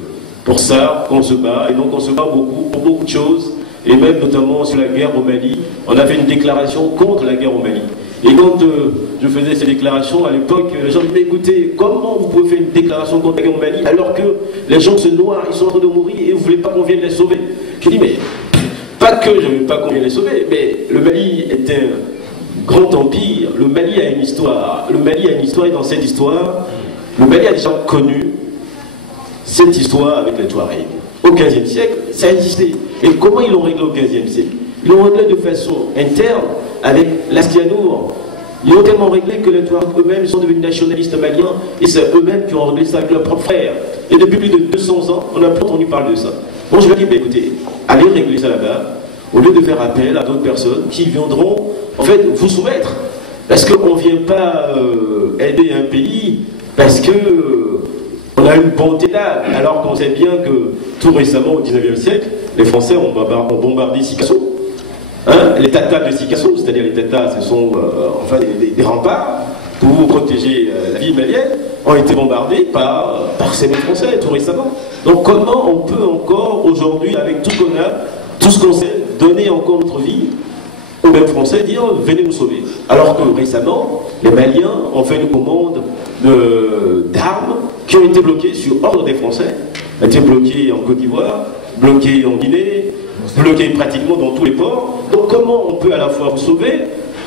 pour ça qu'on se bat, et donc on se bat beaucoup, pour beaucoup de choses, et même notamment sur la guerre au Mali, on avait une déclaration contre la guerre au Mali. Et quand je faisais ces déclarations, à l'époque, les gens me disaient, écoutez, comment vous pouvez faire une déclaration contre la guerre au Mali alors que les gens se noient, ils sont en train de mourir et vous ne voulez pas qu'on vienne les sauver? Je dis, mais pas que je ne veux pas qu'on vienne les sauver, mais le Mali est un grand empire, le Mali a une histoire, le Mali a une histoire, et dans cette histoire, le Mali a déjà connu cette histoire avec les Touaregs. Au XVe siècle, ça existait. Et comment ils l'ont réglé au XVe siècle? Ils l'ont réglé de façon interne avec l'Astianour. Ils l'ont tellement réglé que les Touaregs eux-mêmes sont devenus nationalistes maliens, et c'est eux-mêmes qui ont réglé ça avec leurs propres frères. Et depuis plus de 200 ans, on n'a pas entendu parler de ça. Bon, je leur dis, mais écoutez, allez régler ça là-bas, au lieu de faire appel à d'autres personnes qui viendront, en fait, vous soumettre. Parce qu'on ne vient pas aider un pays parce que on a une bonté d'âme, alors qu'on sait bien que tout récemment, au 19e siècle, les Français ont bombardé Sikasso. Hein, les tatas de Sikasso, c'est-à-dire les tatas, ce sont enfin des remparts pour protéger la ville malienne, ont été bombardés par ces mêmes Français tout récemment. Donc comment on peut encore aujourd'hui, avec tout qu'on a, tout ce qu'on sait, donner encore notre vie aux mêmes Français dire venez nous sauver. Alors que récemment, les Maliens ont fait une commande d'armes qui ont été bloquées sur ordre des Français, ont été bloquées en Côte d'Ivoire, bloquées en Guinée, bloquées pratiquement dans tous les ports. Donc comment on peut à la fois vous sauver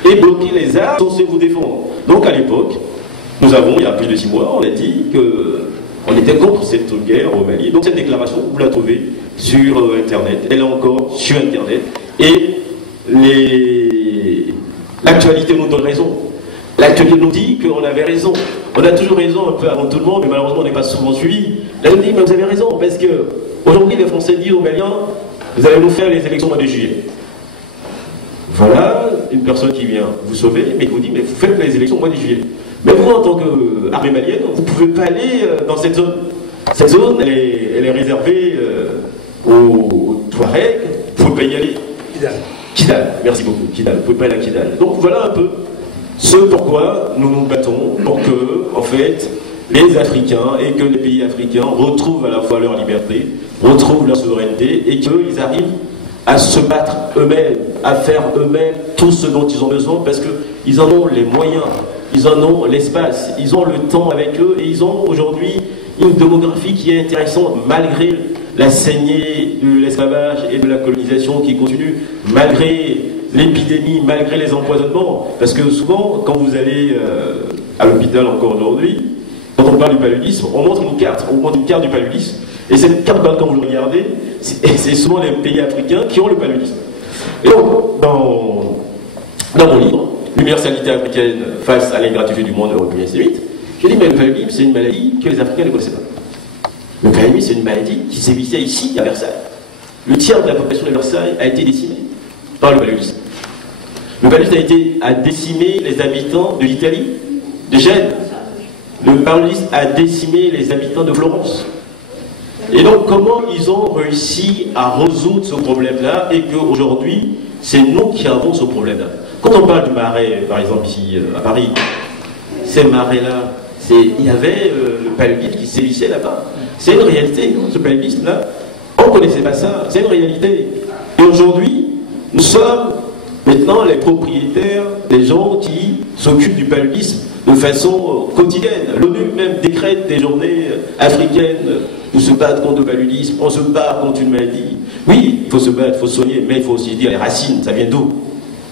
et bloquer les armes censées vous défendre? Donc à l'époque, nous avons, il y a plus de 6 mois, on a dit qu'on était contre cette guerre au Mali. Donc cette déclaration, vous la trouvez sur Internet, elle est encore sur Internet. Et l'actualité nous donne raison. L'actualité nous dit qu'on avait raison. On a toujours raison un peu avant tout le monde, mais malheureusement on n'est pas souvent suivi. Là on dit, mais vous avez raison, parce que aujourd'hui les Français disent aux Maliens, vous allez nous faire les élections au mois de juillet. Voilà une personne qui vient vous sauver, mais qui vous dit, mais vous faites les élections au mois de juillet. Mais vous, en tant qu'armée malienne, vous ne pouvez pas aller dans cette zone. Cette zone, elle est réservée aux Touaregs, vous ne pouvez pas y aller. Kidal, merci beaucoup, Kidal, vous ne pouvez pas aller à Kidal. Donc voilà un peu ce pourquoi nous nous battons, pour que, en fait, les Africains et que les pays africains retrouvent à la fois leur liberté, retrouvent leur souveraineté, et qu'ils arrivent à se battre eux-mêmes, à faire eux-mêmes tout ce dont ils ont besoin, parce qu'ils en ont les moyens, ils en ont l'espace, ils ont le temps avec eux, et ils ont aujourd'hui une démographie qui est intéressante, malgré la saignée de l'esclavage et de la colonisation qui continue, malgré l'épidémie, malgré les empoisonnements. Parce que souvent, quand vous allez à l'hôpital encore aujourd'hui, quand on parle du paludisme, on montre une carte du paludisme, et cette carte, quand vous le regardez, c'est souvent les pays africains qui ont le paludisme. Et donc, dans mon livre, L'universalité africaine face à l'ingratitude du monde européen et sémite, je dis, mais le paludisme, c'est une maladie que les Africains ne connaissaient pas. Le paludisme, c'est une maladie qui sévissait ici, à Versailles. Le tiers de la population de Versailles a été décimé par le paludisme. Le paludisme a décimé les habitants de l'Italie, de Gênes. Le paludisme a décimé les habitants de Florence. Et donc, comment ils ont réussi à résoudre ce problème-là, et qu'aujourd'hui, c'est nous qui avons ce problème-là. Quand on parle du marais, par exemple, ici à Paris, ces marais-là, il y avait le paludisme qui sévissait là-bas. C'est une réalité, ce paludisme-là. On ne connaissait pas ça, c'est une réalité. Et aujourd'hui, nous sommes maintenant les propriétaires des gens qui s'occupent du paludisme de façon quotidienne. L'ONU même décrète des journées africaines où se battre contre le paludisme, on se bat contre une maladie. Oui, il faut se battre, il faut soigner, mais il faut aussi dire les racines, ça vient d'où?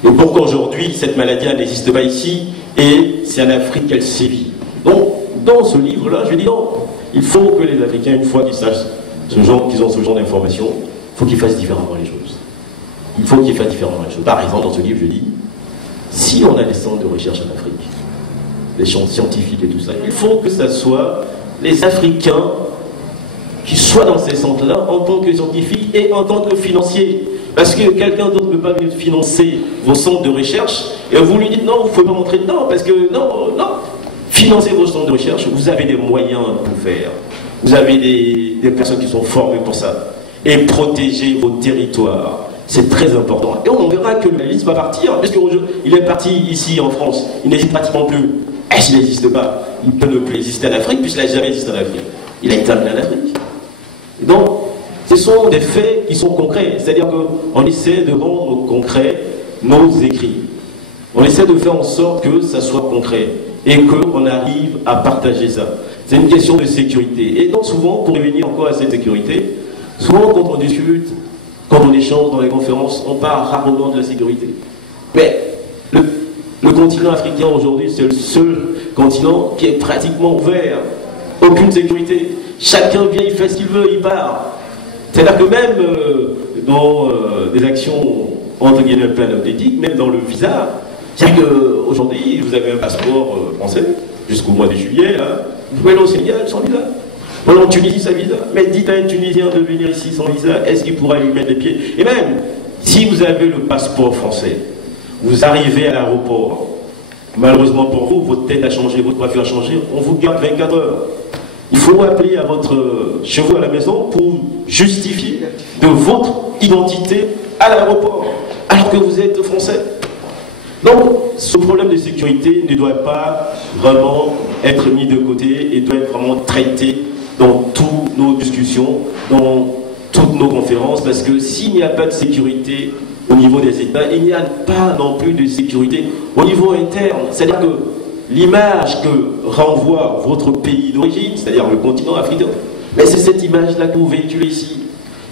Et pourquoi aujourd'hui cette maladie n'existe pas ici et c'est en Afrique qu'elle sévit? Donc, dans ce livre-là, je dis non, il faut que les Africains, une fois qu'ils sachent qu'ils ont ce genre d'informations, il faut qu'ils fassent différemment les choses. Il faut qu'ils fassent différemment les choses. Par exemple, dans ce livre, je dis, si on a des centres de recherche en Afrique, les champs scientifiques et tout ça, il faut que ce soit les Africains qui soient dans ces centres-là en tant que scientifiques et en tant que financiers. Parce que quelqu'un d'autre ne peut pas venir financer vos centres de recherche et vous lui dites non, vous ne pouvez pas rentrer dedans parce que non, financez vos centres de recherche, vous avez des moyens pour le faire. Vous avez des personnes qui sont formées pour ça. Et protégez vos territoires. C'est très important. Et on verra que le paludisme va partir, parce qu'il est parti ici en France. Il n'existe pratiquement plus. Il n'existe pas. Il peut ne plus exister en Afrique, puisqu'il n'a jamais existé en Afrique. Il a été terminé en Afrique. Et donc, ce sont des faits qui sont concrets. C'est-à-dire qu'on essaie de rendre concrets nos écrits. On essaie de faire en sorte que ça soit concret. Et qu'on arrive à partager ça. C'est une question de sécurité. Et donc souvent, pour revenir encore à cette sécurité, souvent quand on discute, quand on échange dans les conférences, on parle rarement de la sécurité. Mais le continent africain aujourd'hui, c'est le seul continent qui est pratiquement ouvert. Aucune sécurité. Chacun vient, il fait ce qu'il veut, il part. C'est-à-dire que même dans des actions entre guillemets panoptétiques, même dans le visa, c'est-à-dire qu'aujourd'hui, vous avez un passeport français, jusqu'au mois de juillet, là, vous pouvez aller au Sénégal sans visa. Vous allez en Tunisie sans visa. Mais dites à un Tunisien de venir ici sans visa, est-ce qu'il pourra lui mettre les pieds? Et même, si vous avez le passeport français, vous arrivez à l'aéroport, malheureusement pour vous, votre tête a changé, votre coiffure a changé, on vous garde 24 heures. Il faut appeler chez vous à la maison pour justifier de votre identité à l'aéroport, alors que vous êtes français. Donc, ce problème de sécurité ne doit pas vraiment être mis de côté et doit être vraiment traité dans toutes nos discussions, dans toutes nos conférences, parce que s'il n'y a pas de sécurité, au niveau des États, il n'y a pas non plus de sécurité au niveau interne. C'est-à-dire que l'image que renvoie votre pays d'origine, c'est-à-dire le continent africain, mais c'est cette image-là que vous véhiculez ici.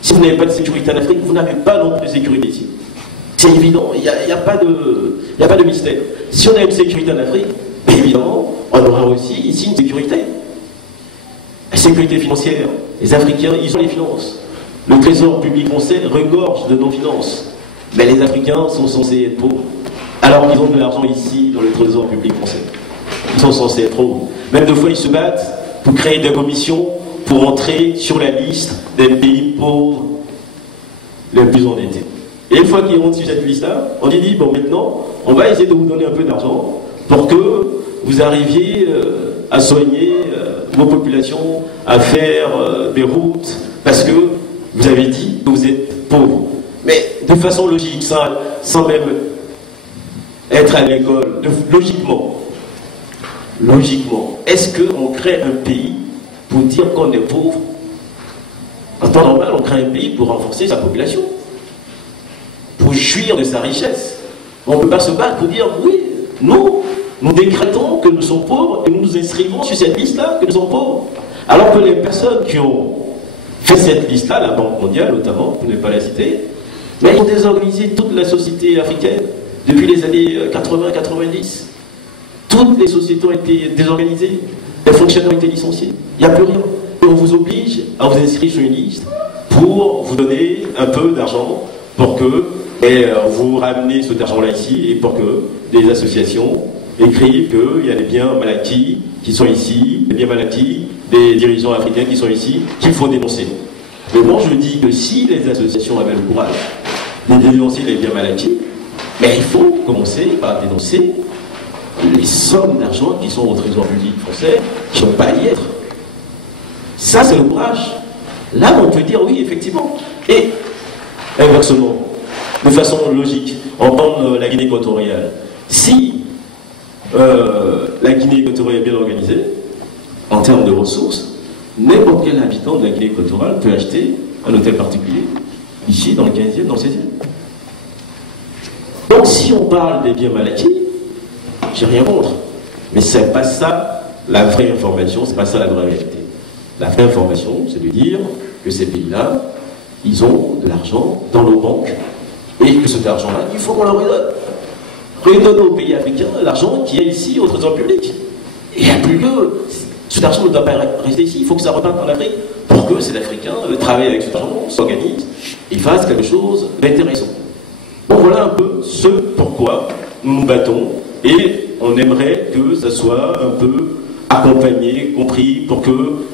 Si vous n'avez pas de sécurité en Afrique, vous n'avez pas non plus de sécurité ici. C'est évident, il n'y a pas de mystère. Si on a une sécurité en Afrique, évidemment, on aura aussi ici une sécurité. La sécurité financière. Les Africains, ils ont les finances. Le trésor public français regorge de nos finances. Mais les Africains sont censés être pauvres. Alors qu'ils ont de l'argent ici dans le trésor public français. Ils sont censés être pauvres. Même deux fois, ils se battent pour créer des commissions pour entrer sur la liste des pays pauvres les plus endettés. Et une fois qu'ils rentrent sur cette liste-là, on dit, bon, maintenant, on va essayer de vous donner un peu d'argent pour que vous arriviez à soigner vos populations, à faire des routes, parce que vous avez dit que vous êtes pauvres. Mais de façon logique, sans même être à l'école, logiquement, est-ce qu'on crée un pays pour dire qu'on est pauvre? En temps normal, on crée un pays pour renforcer sa population, pour jouir de sa richesse. On ne peut pas se battre pour dire, oui, nous décrétons que nous sommes pauvres et nous nous inscrivons sur cette liste-là que nous sommes pauvres. Alors que les personnes qui ont fait cette liste-là, la Banque mondiale notamment, pour ne pas la citer, mais ils ont désorganisé toute la société africaine depuis les années 80-90. Toutes les sociétés ont été désorganisées, les fonctionnaires ont été licenciés, il n'y a plus rien. Et on vous oblige à vous inscrire sur une liste pour vous donner un peu d'argent pour que vous ramenez cet argent-là ici et pour que des associations écrivent qu'il y a des biens mal acquis qui sont ici, des biens mal acquis des dirigeants africains qui sont ici, qu'il faut dénoncer. Mais moi je dis que si les associations avaient le courage de dénoncer les biens mal acquis, mais il faut commencer par dénoncer les sommes d'argent qui sont au trésor public français, qui ne peuvent pas y être. Ça c'est le courage. Là on peut dire oui effectivement. Et inversement, de façon logique, on prend la Guinée équatoriale. Si la Guinée équatoriale est bien organisée, en termes de ressources, n'importe quel habitant de la Guinée équatoriale peut acheter un hôtel particulier, ici, dans le 15e, dans le 16e. Donc si on parle des biens mal acquis, j'ai rien contre. Mais c'est pas ça la vraie information, c'est pas ça la vraie réalité. La vraie information, c'est de dire que ces pays-là, ils ont de l'argent dans nos banques, et que cet argent-là, il faut qu'on leur redonne. Redonne aux pays africains l'argent qui est ici au trésor public. Et il n'y a plus que... Cet argent ne doit pas rester ici, il faut que ça reparte en Afrique pour que ces Africains travaillent avec cet argent, s'organisent et fassent quelque chose d'intéressant. Bon, voilà un peu ce pourquoi nous nous battons et on aimerait que ça soit un peu accompagné, compris, pour que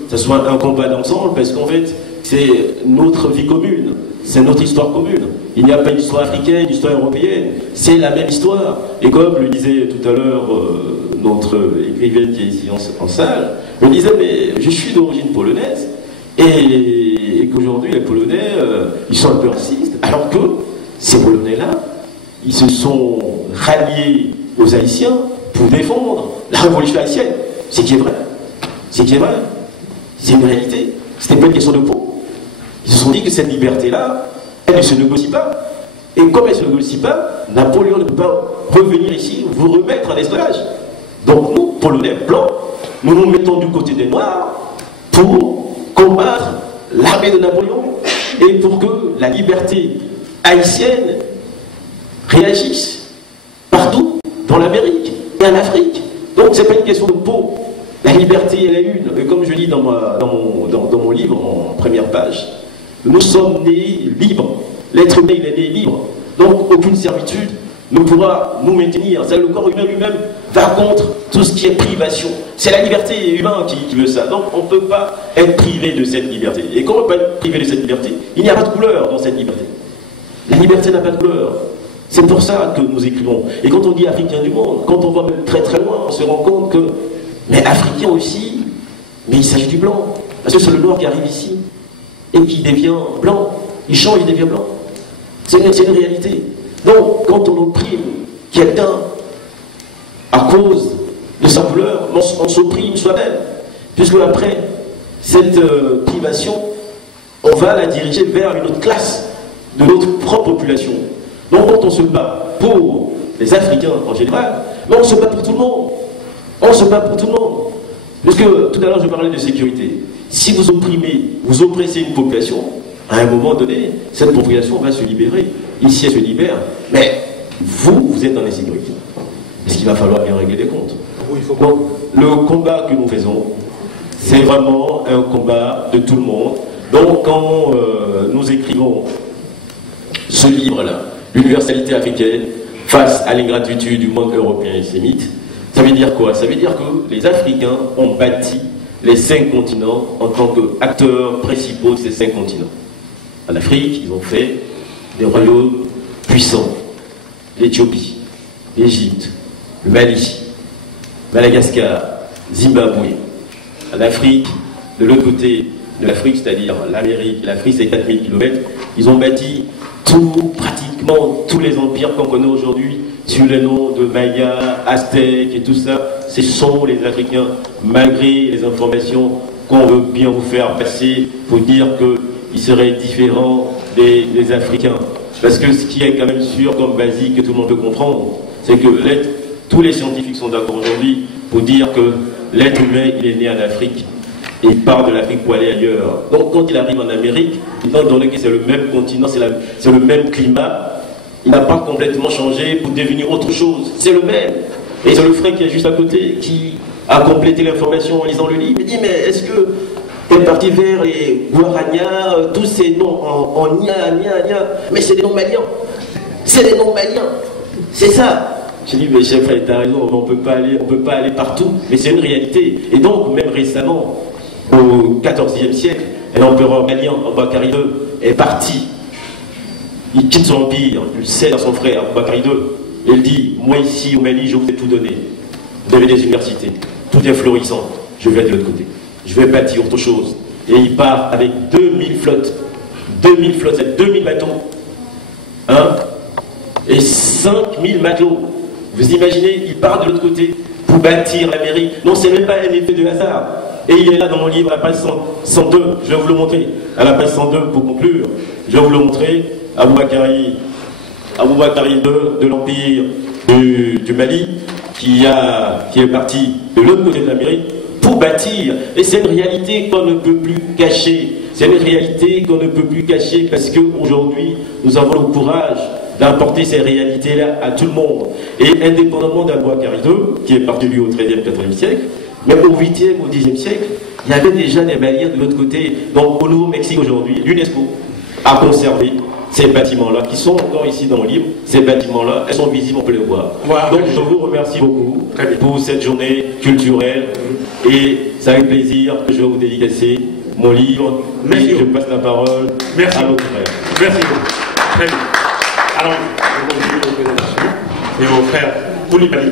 ça soit un combat d'ensemble, parce qu'en fait, c'est notre vie commune, c'est notre histoire commune. Il n'y a pas une histoire africaine, une histoire européenne, c'est la même histoire. Et comme le disait tout à l'heure notre écrivaine qui est ici en salle, me disait, mais je suis d'origine polonaise, et qu'aujourd'hui les Polonais, ils sont un peu racistes, alors que ces Polonais-là, ils se sont ralliés aux Haïtiens pour défendre la révolution haïtienne. C'est qui est vrai. C'est qui est vrai. C'est une réalité. C'était pas une question de peau. Ils se sont dit que cette liberté-là, elle ne se négocie pas. Et comme elle ne se négocie pas, Napoléon ne peut pas revenir ici, vous remettre en esclavage. Donc nous, Polonais blancs, nous nous mettons du côté des Noirs pour combattre l'armée de Napoléon et pour que la liberté haïtienne réagisse partout dans l'Amérique et en Afrique. Donc c'est pas une question de peau. La liberté, elle est une. Et comme je dis dans mon livre, en première page, nous sommes nés libres. L'être humain, il est né libre. Donc aucune servitude ne pourra nous maintenir. C'est le corps humain lui-même va contre tout ce qui est privation. C'est la liberté humaine qui veut ça. Donc on ne peut pas être privé de cette liberté. Et quand on ne peut pas être privé de cette liberté, il n'y a pas de couleur dans cette liberté. La liberté n'a pas de couleur. C'est pour ça que nous écrivons. Et quand on dit africain du monde, quand on va même très très loin, on se rend compte que, mais africain aussi, mais il s'agit du blanc. Parce que c'est le noir qui arrive ici et qui devient blanc. Il change, il devient blanc. C'est une réalité. Donc, quand on opprime quelqu'un à cause de sa couleur, on s'opprime soi-même. Puisque après, cette privation, on va la diriger vers une autre classe de notre propre population. Donc quand on se bat pour les Africains en général, mais on se bat pour tout le monde. On se bat pour tout le monde. Parce que tout à l'heure je parlais de sécurité. Si vous opprimez, vous oppressez une population, à un moment donné, cette population va se libérer. Ici, elle se libère. Mais vous êtes en insécurité. Est-ce qu'il va falloir bien régler des comptes? Donc, le combat que nous faisons, c'est vraiment un combat de tout le monde. Donc, quand nous écrivons ce livre-là, l'universalité africaine face à l'ingratitude du monde européen et sémite, ça veut dire quoi? Ça veut dire que les Africains ont bâti les 5 continents en tant qu'acteurs principaux de ces 5 continents. En Afrique, ils ont fait des royaumes puissants. L'Éthiopie, l'Égypte, le Mali, Madagascar, Zimbabwe. En Afrique, de l'autre côté de l'Afrique, c'est-à-dire l'Amérique, l'Afrique c'est 4000 km, ils ont bâti pratiquement tous les empires qu'on connaît aujourd'hui sous le nom de Maya, Aztèques et tout ça. Ce sont les Africains, malgré les informations qu'on veut bien vous faire passer pour dire qu'ils seraient différents des Africains. Parce que ce qui est quand même sûr comme basique que tout le monde peut comprendre, c'est que tous les scientifiques sont d'accord aujourd'hui pour dire que l'être humain, il est né en Afrique et il part de l'Afrique pour aller ailleurs. Donc quand il arrive en Amérique, étant donné que c'est le même continent, c'est le même climat, il n'a pas complètement changé pour devenir autre chose. C'est le même. Et c'est le frère qui est juste à côté qui a complété l'information en lisant le livre. Il dit, mais est-ce que t'es parti vers les Guarania, tous ces noms en nia, mais c'est des noms maliens. C'est des noms maliens. C'est ça. J'ai dit, mais chef, t'as raison, on peut pas aller partout, mais c'est une réalité. Et donc, même récemment, au XIVe siècle, un empereur malien, Aboubakar II, est parti. Il quitte son empire, il cède à son frère, Aboubakar II, et il dit, moi ici au Mali, je vous ai tout donné. Vous avez des universités, tout est florissant, je vais de l'autre côté. Je vais bâtir autre chose. Et il part avec 2000 flottes. 2000 flottes, c'est 2000 bateaux. Hein? Et 5000 matelots. Vous imaginez, il part de l'autre côté pour bâtir l'Amérique. Non, c'est même pas un effet de hasard. Et il est là dans mon livre à la page 102. Je vais vous le montrer. À la page 102, pour conclure, je vais vous le montrer. Aboubakar II de l'Empire du Mali, qui est parti de l'autre côté de l'Amérique pour bâtir. Et c'est une réalité qu'on ne peut plus cacher. C'est une réalité qu'on ne peut plus cacher parce qu'aujourd'hui, nous avons le courage d'apporter ces réalités-là à tout le monde. Et indépendamment d'Aboubacar II, qui est parti lui au XIIIe, XIVe siècle, mais au 8e, au 10e siècle, il y avait déjà des Maliens de l'autre côté. Donc au Nouveau-Mexique aujourd'hui, l'UNESCO a conservé ces bâtiments-là, qui sont encore ici dans le livre. Ces bâtiments-là, elles sont visibles, on peut les voir. Voilà. Donc je vous remercie beaucoup pour cette journée culturelle. Et c'est avec plaisir que je vais vous dédicacer mon livre. Merci. Et je passe la parole à notre frère. Merci beaucoup. Très bien. Alors, je continue la présentation. C'est mon frère Koulibaly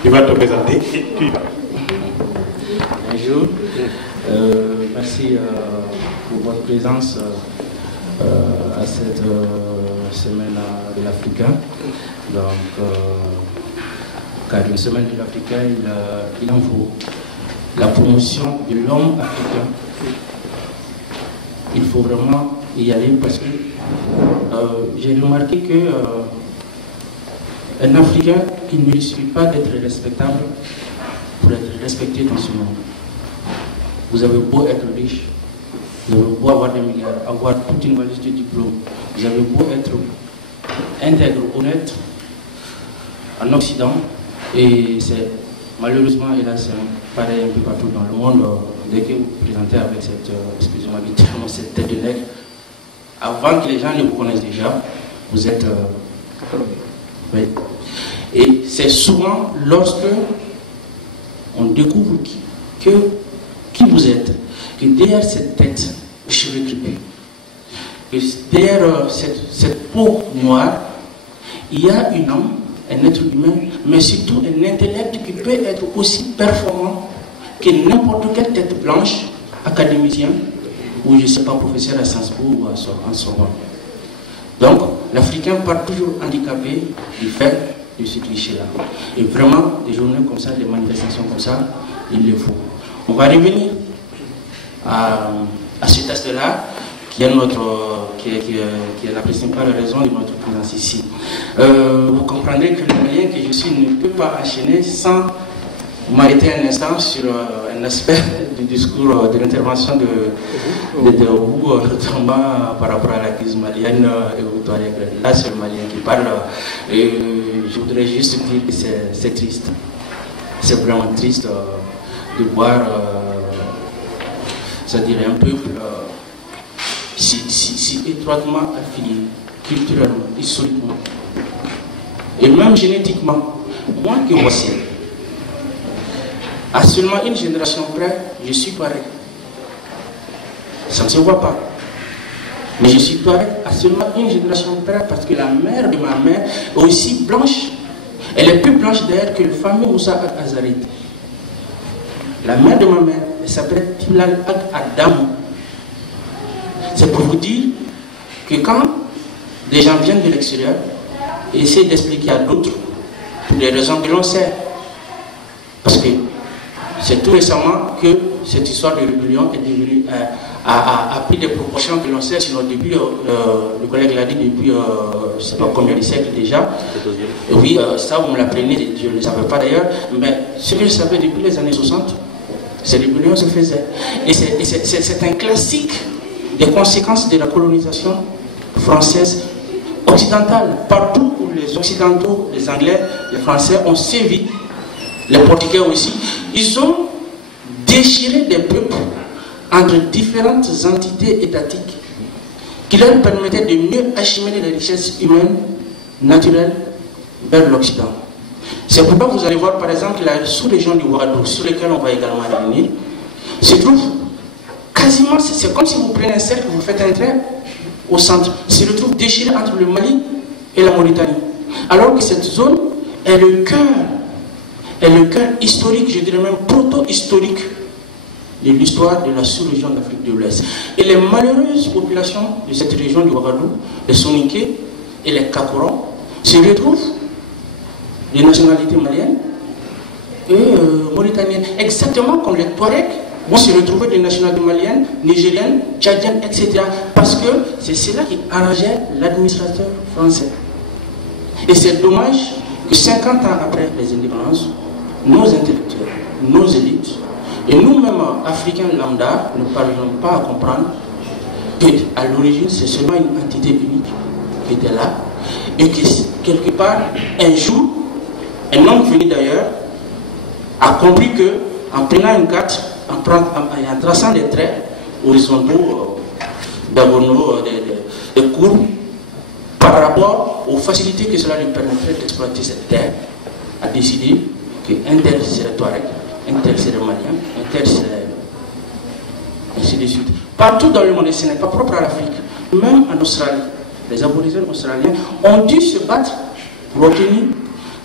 qui va te présenter. Et puis, bonjour. Merci pour votre présence à cette semaine de l'Africain. Donc, car une semaine de l'Africain, il en faut. La promotion de l'homme africain, il faut vraiment y aller parce que j'ai remarqué que un Africain qui ne suffit pas d'être respectable pour être respecté dans ce monde. Vous avez beau être riche, vous avez beau avoir des milliards, avoir toute une valise de diplômes, vous avez beau être intègre, honnête en Occident, et c'est malheureusement, et là c'est pareil un peu partout dans le monde, dès que vous vous présentez avec cette, excusez-moi, littéralement cette tête de nègre, avant que les gens ne vous connaissent déjà, vous êtes... oui. Et c'est souvent lorsque on découvre qui vous êtes, que derrière cette tête, cheveux crépus, que derrière cette peau noire, il y a une âme, un être humain, mais surtout un intellect qui peut être aussi performant que n'importe quelle tête blanche, académicien, ou je ne sais pas, professeur à Sciences Po ou en Sorbonne. Donc, l'Africain part toujours handicapé du fait de ce cliché-là. Et vraiment, des journées comme ça, des manifestations comme ça, il le faut. On va revenir à cet aspect-là qui est la principale raison de notre présence ici. Vous comprendrez que le Malien que je suis ne peut pas enchaîner sans m'arrêter un instant sur un aspect du discours, de l'intervention de vous, notamment par rapport à la crise malienne et au Touareg. Là, c'est le Malien qui parle. Et je voudrais juste dire que c'est triste. C'est vraiment triste de voir, c'est-à-dire un peuple si étroitement affilié, culturellement, historiquement, et même génétiquement, moins que voici. À seulement une génération près, je suis Touareg. Ça ne se voit pas. Mais je suis Touareg à seulement une génération près parce que la mère de ma mère est aussi blanche. Elle est plus blanche d'ailleurs que le fameux Moussa Azarid. La mère de ma mère, elle s'appelle Tilal Adam. C'est pour vous dire que quand des gens viennent de l'extérieur et essaient d'expliquer à d'autres, pour des raisons que l'on sait, parce que c'est tout récemment que cette histoire de rébellion est devenue, a pris des proportions que l'on sait, sinon depuis, le collègue l'a dit depuis, je ne sais pas combien de siècles déjà. Oui, ça vous me l'apprenez, je ne le savais pas d'ailleurs, mais ce que je savais depuis les années 60, ces rébellions se faisaient. Et c'est un classique des conséquences de la colonisation française occidentale. Partout où les Occidentaux, les Anglais, les Français ont sévi, les Portugais aussi, ils ont déchiré des peuples entre différentes entités étatiques qui leur permettaient de mieux acheminer les richesses humaines, naturelles, vers l'Occident. C'est pourquoi vous allez voir par exemple la sous-région du Ouagadougou, sur laquelle on va également revenir, se trouve quasiment, c'est comme si vous prenez un cercle, vous faites un trait au centre, se retrouve déchiré entre le Mali et la Mauritanie. Alors que cette zone est le cœur historique, je dirais même proto-historique de l'histoire de la sous-région d'Afrique de l'Ouest. Et les malheureuses populations de cette région du Ouagadougou, les Soninké et les Kakoran, se retrouvent des nationalités maliennes et mauritaniennes, exactement comme les Touaregs vont se retrouver des nationalités maliennes, nigériennes, tchadiennes, etc. Parce que c'est cela qui arrangeait l'administrateur français. Et c'est dommage que 50 ans après les indépendances, nos intellectuels, nos élites, et nous-mêmes, Africains lambda, ne parvenons pas à comprendre qu'à l'origine, c'est seulement une entité unique qui était là, et que quelque part, un jour, un homme venu d'ailleurs a compris que, en prenant une carte, en traçant des traits horizontaux, diagonaux, des courbes, par rapport aux facilités que cela lui permettrait d'exploiter cette terre, a décidé qu'un tel serait Touareg, un tel serait Malien, un tel serait ainsi de suite. Partout dans le monde, et ce n'est pas propre à l'Afrique, même en Australie, les aborigènes australiens ont dû se battre pour obtenir,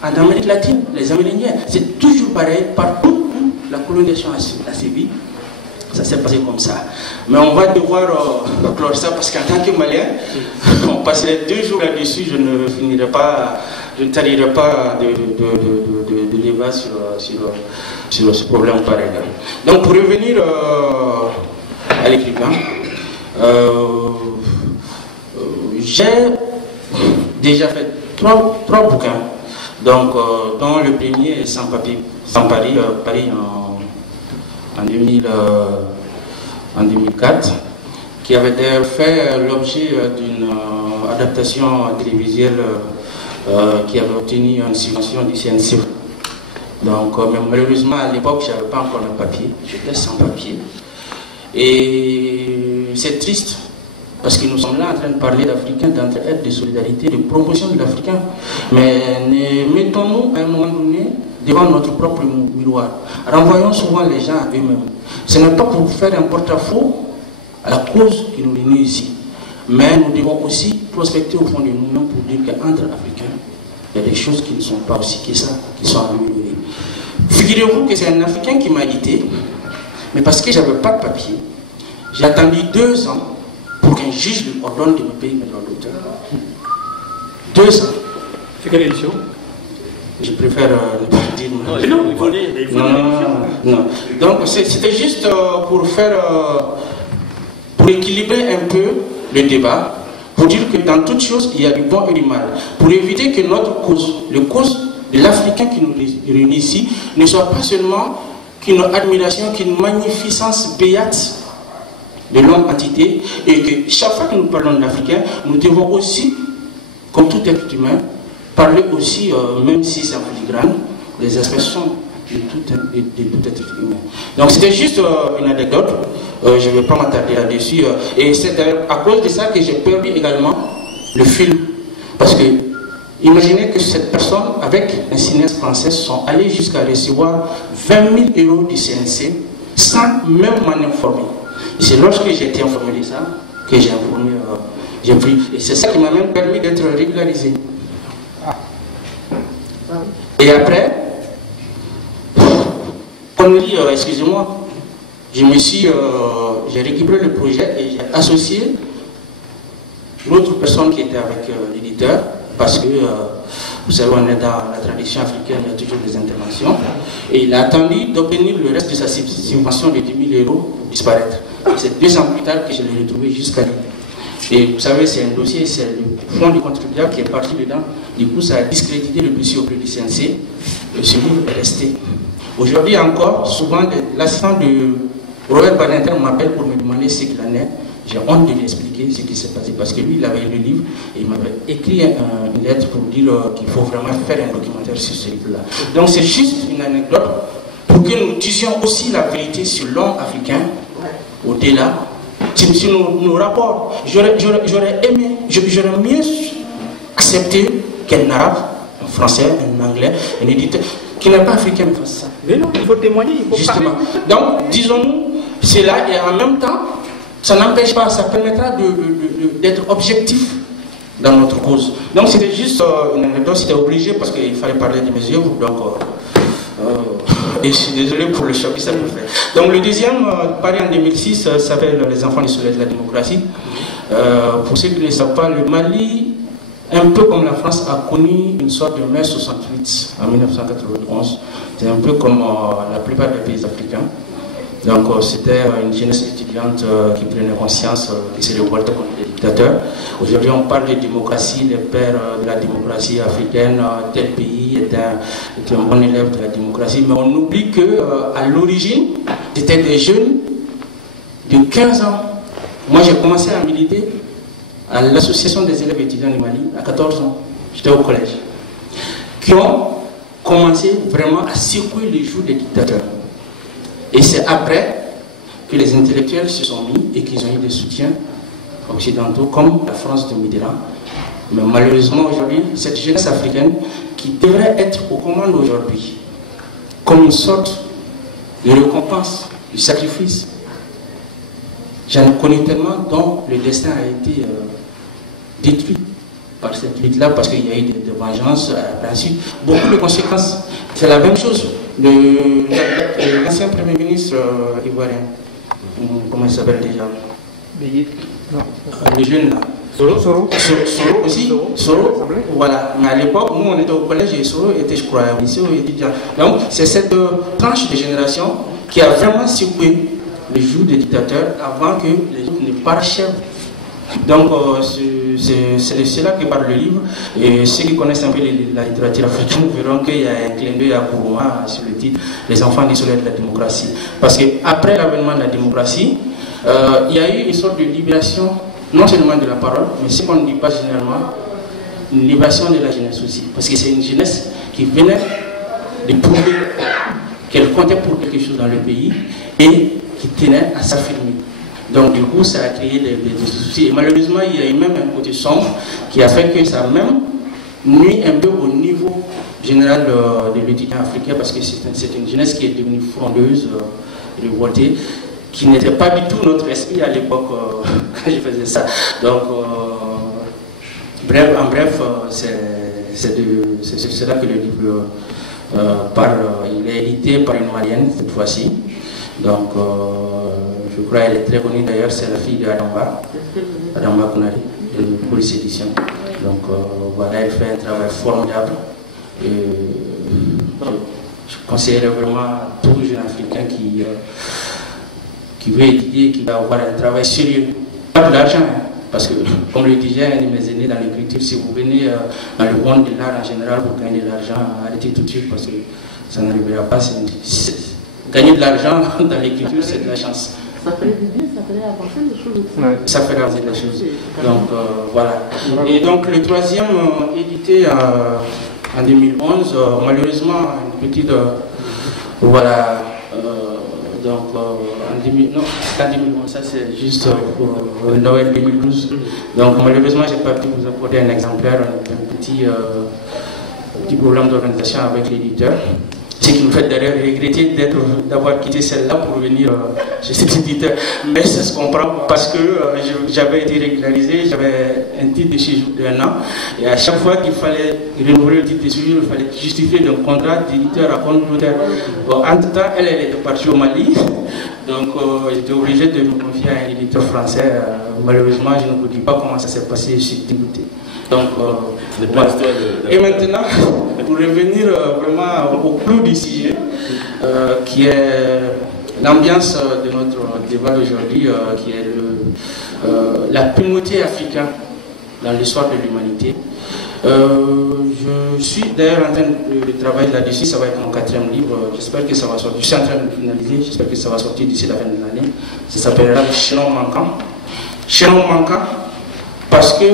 en Amérique latine, les Amérindiens. C'est toujours pareil, partout où la colonisation a sévi, ça s'est passé comme ça. Mais on va devoir clore ça parce qu'en tant que Malien, on passerait 2 jours là-dessus, je ne finirai pas, je ne tarirai pas de débat sur ce problème pareil. Donc pour revenir à l'écrivain, j'ai déjà fait 3 bouquins, donc, dont le premier est Sans Paris, Paris en 2004, qui avait d'ailleurs fait l'objet d'une adaptation télévisuelle qui avait obtenu une subvention du CNC. Donc, mais malheureusement, à l'époque, je n'avais pas encore le papier, j'étais sans papier. Et c'est triste, parce que nous sommes là en train de parler d'Africains, d'entraide, de solidarité, de promotion de l'Africain. Mais mettons-nous à un moment donné devant notre propre miroir. Renvoyons souvent les gens à eux-mêmes. Ce n'est pas pour faire un porte-à-faux à la cause qui nous réunit ici. Mais nous devons aussi prospecter au fond de nous-mêmes pour dire qu'entre Africains, il y a des choses qui ne sont pas aussi que ça, qui sont améliorées. Figurez-vous que c'est un Africain qui m'a quitté, mais parce que je n'avais pas de papier, j'ai attendu 2 ans pour qu'un juge lui ordonne de me payer mes droits d'auteur. 2 ans. C'est quelle édition? Je préfère ne pas dire. Non, il faut dire. Non. Donc c'était juste pour faire, pour équilibrer un peu le débat, pour dire que dans toute chose, il y a du bon et du mal. Pour éviter que notre cause, le cause de l'Africain qui nous réunit ici, ne soit pas seulement qu'une admiration, qu'une magnificence béate de l'homme entité, et que chaque fois que nous parlons de l'Africain, nous devons aussi, comme tout être humain, parler aussi, même si c'est en filigrane, des expressions de tout être humain. Donc c'était juste une anecdote, je ne vais pas m'attarder là-dessus, et c'est à cause de ça que j'ai perdu également le film. Parce que, imaginez que cette personne, avec un cinéaste français, sont allés jusqu'à recevoir 20 000 € du CNC, sans même m'en informer. C'est lorsque j'ai été informé de ça, que j'ai informé, j'ai pris, et c'est ça qui m'a même permis d'être régularisé. Et après, excusez-moi, j'ai récupéré le projet et j'ai associé l'autre personne qui était avec l'éditeur, parce que, vous savez, on est dans la tradition africaine, il y a toujours des interventions, et il a attendu d'obtenir le reste de sa subvention de 10 000 € pour disparaître. C'est 2 ans plus tard que je l'ai retrouvé jusqu'à lui. Et vous savez, c'est un dossier, c'est le fonds du contribuable qui est parti dedans. Du coup, ça a discrédité le dossier auprès du CNC. Et ce livre est resté. Aujourd'hui encore, souvent, l'assistant de Robert Badinter m'appelle pour me demander ce qu'il en est. J'ai honte de lui expliquer ce qui s'est passé parce que lui, il avait lu le livre et il m'avait écrit une lettre pour dire qu'il faut vraiment faire un documentaire sur ce livre-là. Donc, c'est juste une anecdote pour que nous disions aussi la vérité sur l'homme africain au-delà. Sur nos rapports, j'aurais aimé, j'aurais mieux accepté qu'un arabe, un français, un anglais, un éditeur qui n'est pas africain me fasse ça. Mais non, il faut témoigner, il faut justement parler. Donc, disons-nous, c'est là et en même temps, ça n'empêche pas, ça permettra d'être objectif dans notre cause. Donc, c'était juste une anecdote, c'était obligé parce qu'il fallait parler de mes œuvres. Donc, et je suis désolé pour le choc que ça me fait. Donc le deuxième, paru en 2006, s'appelle Les enfants du soleil de la démocratie. Pour ceux qui ne le savent pas, le Mali, un peu comme la France, a connu une sorte de mai 68 en 1991. C'est un peu comme la plupart des pays africains. Donc c'était une jeunesse étudiante qui prenait conscience, qui se révoltait contre les dictateurs. Aujourd'hui on parle de démocratie, les pères de la démocratie africaine, tel pays est un bon élève de la démocratie, mais on oublie qu'à l'origine, c'était des jeunes de 15 ans. Moi j'ai commencé à militer à l'association des élèves étudiants du Mali à 14 ans, j'étais au collège, qui ont commencé vraiment à secouer les joues des dictateurs. Et c'est après que les intellectuels se sont mis et qu'ils ont eu des soutiens occidentaux comme la France de Mitterrand. Mais malheureusement aujourd'hui, cette jeunesse africaine qui devrait être aux commandes aujourd'hui, comme une sorte de récompense, du sacrifice. J'en connais tellement dont le destin a été détruit par cette lutte-là parce qu'il y a eu des vengeances, ainsi beaucoup de conséquences. C'est la même chose. L'ancien Premier ministre ivoirien, comment il s'appelle déjà? Le jeune là. Soro aussi. Soro, voilà. Mais à l'époque, nous on était au collège et Soro était, je crois, au lycée étudiant. Donc c'est cette tranche de génération qui a vraiment secoué le joug des dictateurs avant que les autres ne parachèvent. Donc c'est de cela que parle le livre. Et ceux qui connaissent un peu la littérature africaine verront qu'il y a un clin d'œil à Kourouma sur le titre Les enfants du soleil de la démocratie. Parce qu'après l'avènement de la démocratie, il y a eu une sorte de libération, non seulement de la parole, mais ce qu'on ne dit pas généralement, une libération de la jeunesse aussi. Parce que c'est une jeunesse qui venait de prouver qu'elle comptait pour quelque chose dans le pays et qui tenait à s'affirmer. Donc du coup, ça a créé des soucis. Et malheureusement, il y a eu même un côté sombre qui a fait que ça a même nuit un peu au niveau général de l'étudiant africain parce que c'est une jeunesse qui est devenue frondeuse, révoltée, qui n'était pas du tout notre esprit à l'époque quand je faisais ça. Donc, en bref, c'est là que le livre parle. Il est édité par une Malienne cette fois-ci. Donc, je crois qu'elle est très connue d'ailleurs, c'est la fille d'Adamba Kounari, de Police Édition. Donc voilà, elle fait un travail formidable. Et, je conseillerais vraiment à tout jeune africain qui veut étudier, qui va avoir un travail sérieux pas de l'argent, hein, parce que, comme le disait un de mes aînés dans l'écriture, si vous venez dans le monde de l'art en général, vous gagnez de l'argent, arrêtez tout de suite parce que ça n'arrivera pas. Gagner de l'argent dans l'écriture, c'est de la chance. Ça ferait du bien, ça ferait avancer les choses aussi. Ouais, ça ferait avancer les choses. Donc voilà. Et donc le troisième, édité en 2011, malheureusement, une petite. Voilà. Donc en 2000, non, c'est en 2011, ça c'est juste pour Noël 2012. Donc malheureusement, je n'ai pas pu vous apporter un exemplaire, un petit problème d'organisation avec l'éditeur. Ce qui nous fait d'ailleurs regretter d'avoir quitté celle-là pour venir chez cet éditeur. Mais ça se comprend parce que j'avais été régularisé, j'avais un titre de séjour d'1 an. Et à chaque fois qu'il fallait renouveler le titre de séjour, il fallait justifier d'un contrat d'éditeur à compte d'auteur. Bon, entre temps, elle était partie au Mali. Donc j'étais obligé de me confier à un éditeur français. Malheureusement, je ne vous dis pas comment ça s'est passé, je suis dégoûté. Donc, voilà. Et maintenant, pour revenir vraiment au clou du sujet, qui est l'ambiance de notre débat d'aujourd'hui, qui est la primauté africaine dans l'histoire de l'humanité. Je suis d'ailleurs en train de travailler là-dessus, ça va être mon 4e livre, j'espère que ça va sortir, je suis en train de finaliser, j'espère que ça va sortir d'ici la fin de l'année. Ça s'appellera le chaînon manquant. Chaînon manquant parce que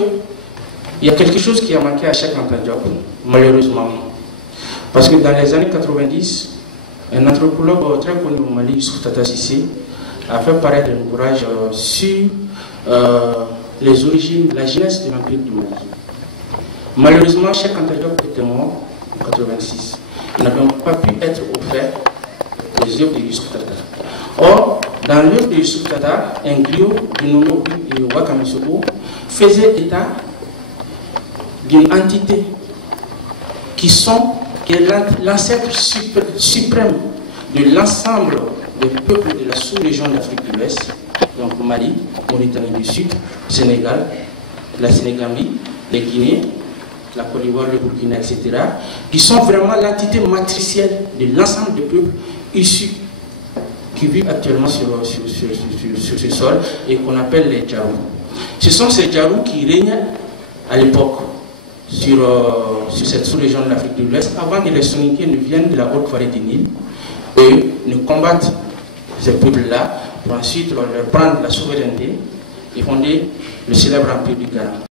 il y a quelque chose qui a manqué à Cheikh Anta Diop, malheureusement. Parce que dans les années 90, un anthropologue très connu au Mali, Youssouf Tata Cissé, a fait paraître un ouvrage sur les origines, la jeunesse de l'Empire du Mali. Malheureusement, Cheikh Anta Diop était mort en 86. Nous n'avons pas pu être au fait des œuvres de Youssouf Tata. Or, dans l'œuvre de Youssouf Tata, un griot du nom de Wakamisoko faisait état d'une entité qui est l'ancêtre suprême de l'ensemble des peuples de la sous-région d'Afrique de l'Ouest, donc Mali, Mauritanie du Sud, Sénégal, la Sénégambie, les Guinées, la Côte d'Ivoire, le Burkina, etc., qui sont vraiment l'entité matricielle de l'ensemble des peuples issus, qui vivent actuellement sur ce sol et qu'on appelle les Djarous. Ce sont ces Djarous qui régnaient à l'époque sur cette sous-région de l'Afrique de l'Ouest, avant que les Soninké ne viennent de la haute vallée du Nil et ne combattent ces peuples-là pour ensuite leur prendre la souveraineté et fonder le célèbre empire du Ghana.